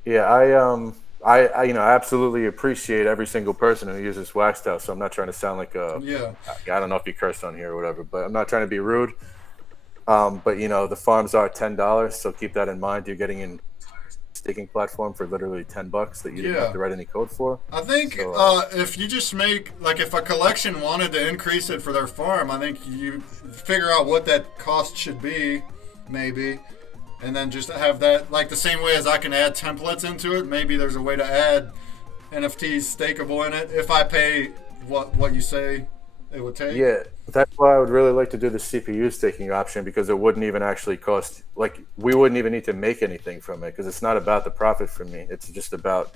Yeah, I absolutely appreciate every single person who uses WaxDAO, so I'm not trying to sound like I don't know if you cursed on here or whatever, but I'm not trying to be rude. But the farms are $10, so keep that in mind. You're getting an staking platform for literally $10 that you didn't have to write any code for. I think if you just make, like, if a collection wanted to increase it for their farm, I think you figure out what that cost should be, maybe, and then just have that, like the same way as I can add templates into it, maybe there's a way to add NFTs stakeable in it if I pay what you say it would take? Yeah, that's why I would really like to do the CPU staking option, because it wouldn't even actually cost, like, we wouldn't even need to make anything from it, because it's not about the profit for me. It's just about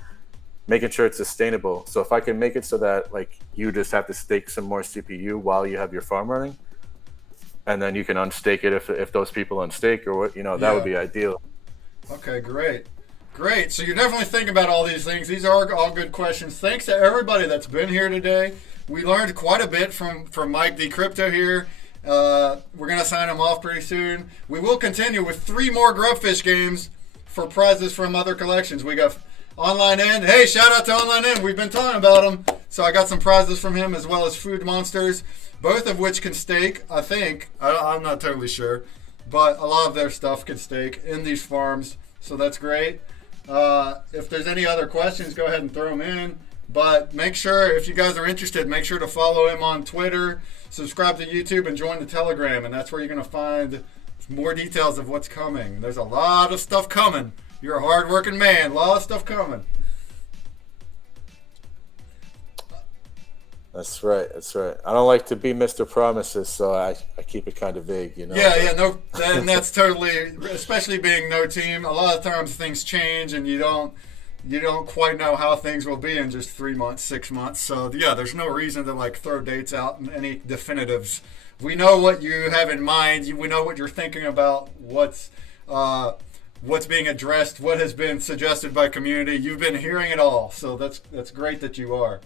making sure it's sustainable. So if I can make it so that, like, you just have to stake some more CPU while you have your farm running, and then you can unstake it if those people unstake, or what, that would be ideal. Okay, great. Great. So you're definitely thinking about all these things. These are all good questions. Thanks to everybody that's been here today. We learned quite a bit from Mike D. Crypto here. We're going to sign him off pretty soon. We will continue with 3 more Grubfish games for prizes from other collections. We got Online End. Hey, shout out to Online End. We've been talking about him. So I got some prizes from him, as well as Food Monsters, both of which can stake, I think. I'm not totally sure. But a lot of their stuff can stake in these farms. So that's great. If there's any other questions, go ahead and throw them in. But make sure, if you guys are interested, make sure to follow him on Twitter, subscribe to YouTube, and join the Telegram. And that's where you're going to find more details of what's coming. There's a lot of stuff coming. You're a hard-working man. A lot of stuff coming. That's right. That's right. I don't like to be Mr. Promises, so I keep it kind of vague, Yeah, no, and that's totally, especially being no team. A lot of times things change, and you don't quite know how things will be in just 3 months, 6 months. So yeah, there's no reason to like throw dates out and any definitives. We know what you have in mind. We know what you're thinking about. What's being addressed. What has been suggested by community. You've been hearing it all. So that's great that you are.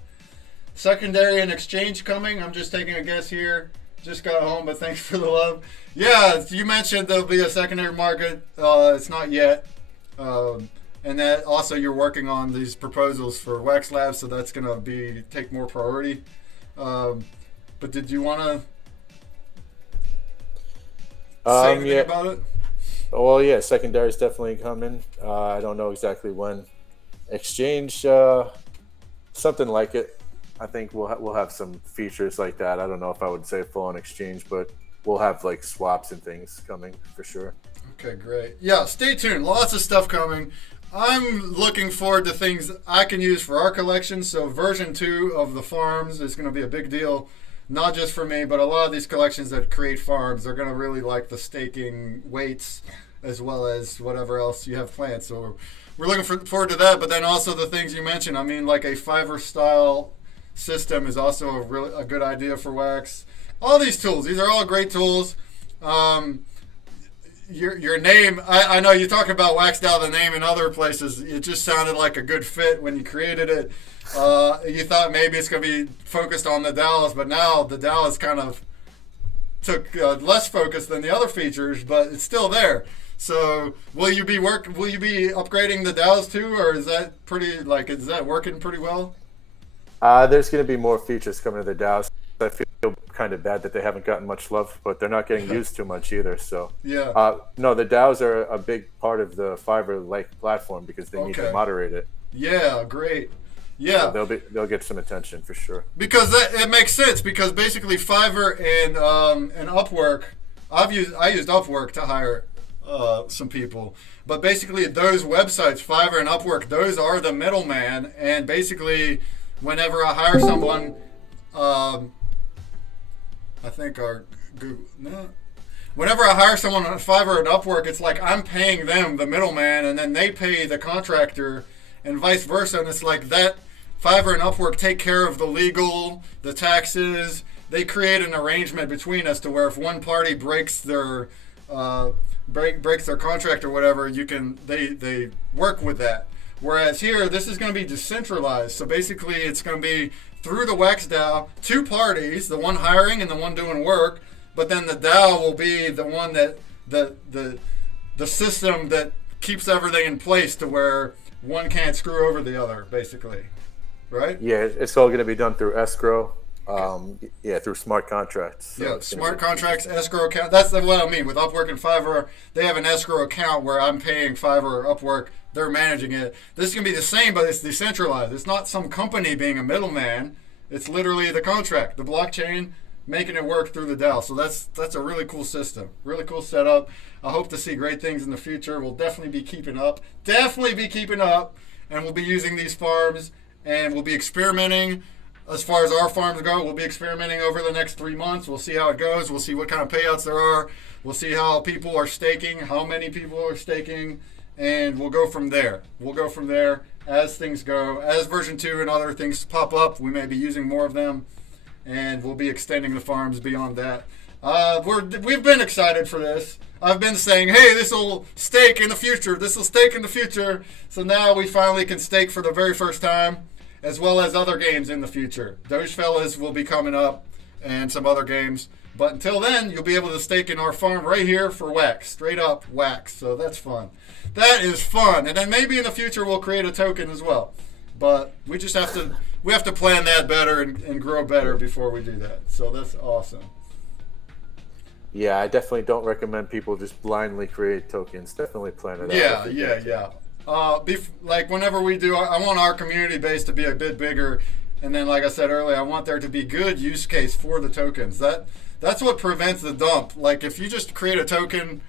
Secondary and exchange coming. I'm just taking a guess here. Just got home, but thanks for the love. Yeah, you mentioned there'll be a secondary market. It's not yet. And that also you're working on these proposals for Wax Labs, so that's going to take more priority. But did you want to say anything about it? Well, yeah, secondary is definitely coming. I don't know exactly when. Exchange, something like it. I think we'll have some features like that. I don't know if I would say full-on exchange, but we'll have like swaps and things coming for sure. Okay, great. Yeah, stay tuned. Lots of stuff coming. I'm looking forward to things I can use for our collection. So version 2 of the farms is going to be a big deal, not just for me, but a lot of these collections that create farms are going to really like the staking weights as well as whatever else you have planned. So we're looking forward to that. But then also the things you mentioned. I mean, like a Fiverr style system is also a good idea for Wax. All these tools, these are all great tools. Your name, I know you talk about WaxDAO, the name in other places. It just sounded like a good fit when you created it. You thought maybe it's going to be focused on the DAOs, but now the DAOs kind of took less focus than the other features, but it's still there. So will you be upgrading the DAOs too, or is that working pretty well? There's going to be more features coming to the DAOs. I feel kind of bad that they haven't gotten much love, but they're not getting used too much either. So yeah, no, the DAOs are a big part of the Fiverr-like platform because they need to moderate it. Yeah, great. Yeah, so they'll get some attention for sure. Because it makes sense. Because basically Fiverr and Upwork, I used Upwork to hire some people, but basically those websites, Fiverr and Upwork, those are the middleman, and basically whenever I hire someone, whenever I hire someone on Fiverr and Upwork, it's like I'm paying them, the middleman, and then they pay the contractor, and vice versa. And it's like that Fiverr and Upwork take care of the legal, the taxes. They create an arrangement between us to where if one party breaks their contract or whatever, they work with that. Whereas here, this is going to be decentralized. So basically, it's going to be through the WaxDAO, 2 parties, the one hiring and the one doing work. But then the DAO will be the one that the system that keeps everything in place to where one can't screw over the other, basically, right? Yeah, it's all going to be done through escrow. Through smart contracts. So smart contracts, escrow account. That's what I mean with Upwork and Fiverr. They have an escrow account where I'm paying Fiverr or Upwork. They're managing it. This can be the same, but it's decentralized. It's not some company being a middleman. It's literally the contract, the blockchain, making it work through the DAO. So that's a really cool system, really cool setup. I hope to see great things in the future. We'll definitely be keeping up, and we'll be using these farms and we'll be experimenting. As far as our farms go, we'll be experimenting over the next 3 months. We'll see how it goes. We'll see what kind of payouts there are. We'll see how people are staking, how many people are staking, and we'll go from there. We'll go from there as things go. As version 2 and other things pop up, we may be using more of them, and we'll be extending the farms beyond that. We've been excited for this. I've been saying, hey, this will stake in the future. This will stake in the future. So now we finally can stake for the very first time, as well as other games in the future. Those fellas will be coming up and some other games. But until then, you'll be able to stake in our farm right here for Wax. Straight up Wax. So that's fun. That is fun. And then maybe in the future we'll create a token as well. But we just have to plan that better and grow better before we do that. So that's awesome. Yeah, I definitely don't recommend people just blindly create tokens. Definitely plan it out. Yeah. Like whenever we do, I want our community base to be a bit bigger, and then like I said earlier, I want there to be good use case for the tokens. That's what prevents the dump. Like if you just create a token,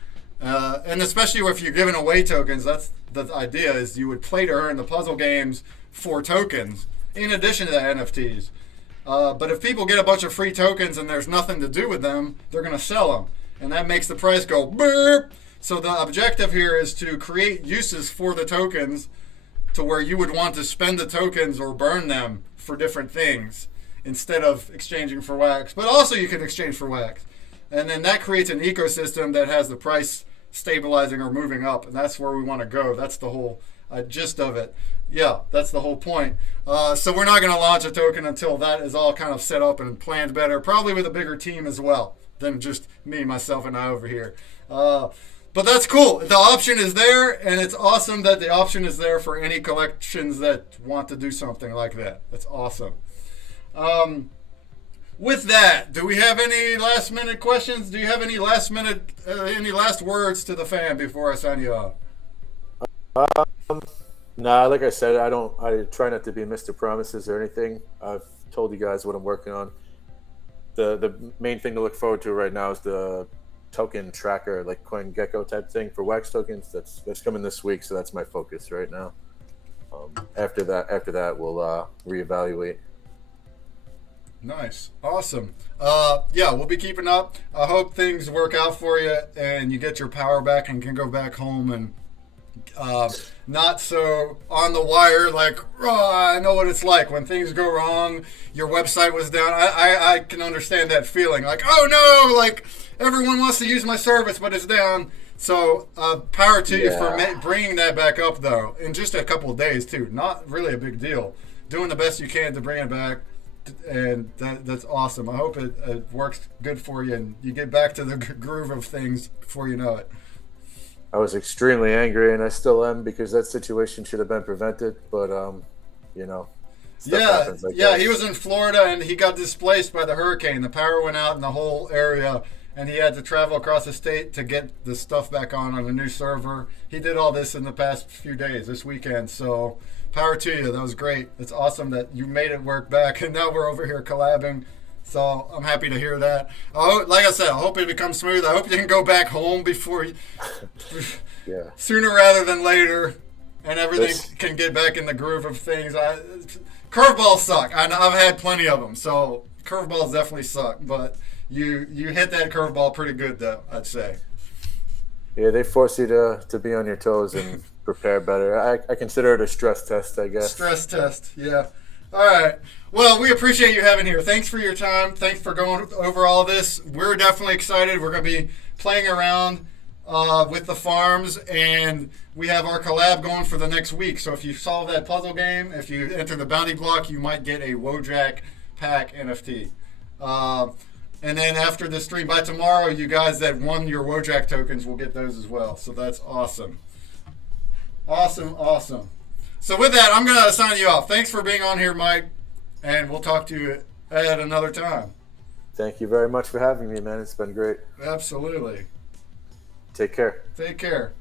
and especially if you're giving away tokens, that's the idea is you would play to earn the puzzle games for tokens in addition to the NFTs. But if people get a bunch of free tokens and there's nothing to do with them, they're going to sell them, and that makes the price go burp. So the objective here is to create uses for the tokens to where you would want to spend the tokens or burn them for different things instead of exchanging for wax. But also you can exchange for wax. And then that creates an ecosystem that has the price stabilizing or moving up. And that's where we want to go. That's the whole gist of it. Yeah, that's the whole point. So we're not going to launch a token until that is all kind of set up and planned better, probably with a bigger team as well than just me, myself, and I over here. But that's cool. The option is there, and it's awesome that the option is there for any collections that want to do something like that. That's awesome. With that, do we have any last-minute questions? Do you have any any last words to the fan before I sign you off? Nah, like I said, I try not to be Mr. Promises or anything. I've told you guys what I'm working on. The main thing to look forward to right now is the token tracker, like CoinGecko type thing for wax tokens. That's coming this week, so that's my focus right now. After that, we'll reevaluate. Nice, awesome. Yeah, we'll be keeping up. I hope things work out for you and you get your power back and can go back home and not so on the wire. Like, I know what it's like when things go wrong. Your website was down. I can understand that feeling. Like, oh no, like everyone wants to use my service, but it's down. So power to you for bringing that back up, though, in just a couple of days, too. Not really a big deal. Doing the best you can to bring it back, and that's awesome. I hope it works good for you, and you get back to the groove of things before you know it. I was extremely angry, and I still am, because that situation should have been prevented, but, stuff happens like that. He was in Florida, and he got displaced by the hurricane. The power went out in the whole area, and he had to travel across the state to get the stuff back on a new server. He did all this in the past few days, this weekend, so power to you. That was great. It's awesome that you made it work back, and now we're over here collabing. So I'm happy to hear that. Like I said, I hope it becomes smooth. I hope you can go back home before sooner rather than later, and everything can get back in the groove of things. Curveballs suck. I've had plenty of them, so curveballs definitely suck. But you hit that curveball pretty good, though, I'd say. Yeah, they force you to be on your toes and prepare better. I consider it a stress test, I guess. Stress test, yeah. All right. Well, we appreciate you having here. Thanks for your time. Thanks for going over all this. We're definitely excited. We're going to be playing around with the farms, and we have our collab going for the next week. So if you solve that puzzle game, if you enter the bounty block, you might get a Wojak pack NFT. And then after the stream, by tomorrow, you guys that won your Wojak tokens will get those as well. So that's awesome. Awesome. So with that, I'm going to sign you off. Thanks for being on here, Mike, and we'll talk to you at another time. Thank you very much for having me, man. It's been great. Absolutely. Take care. Take care.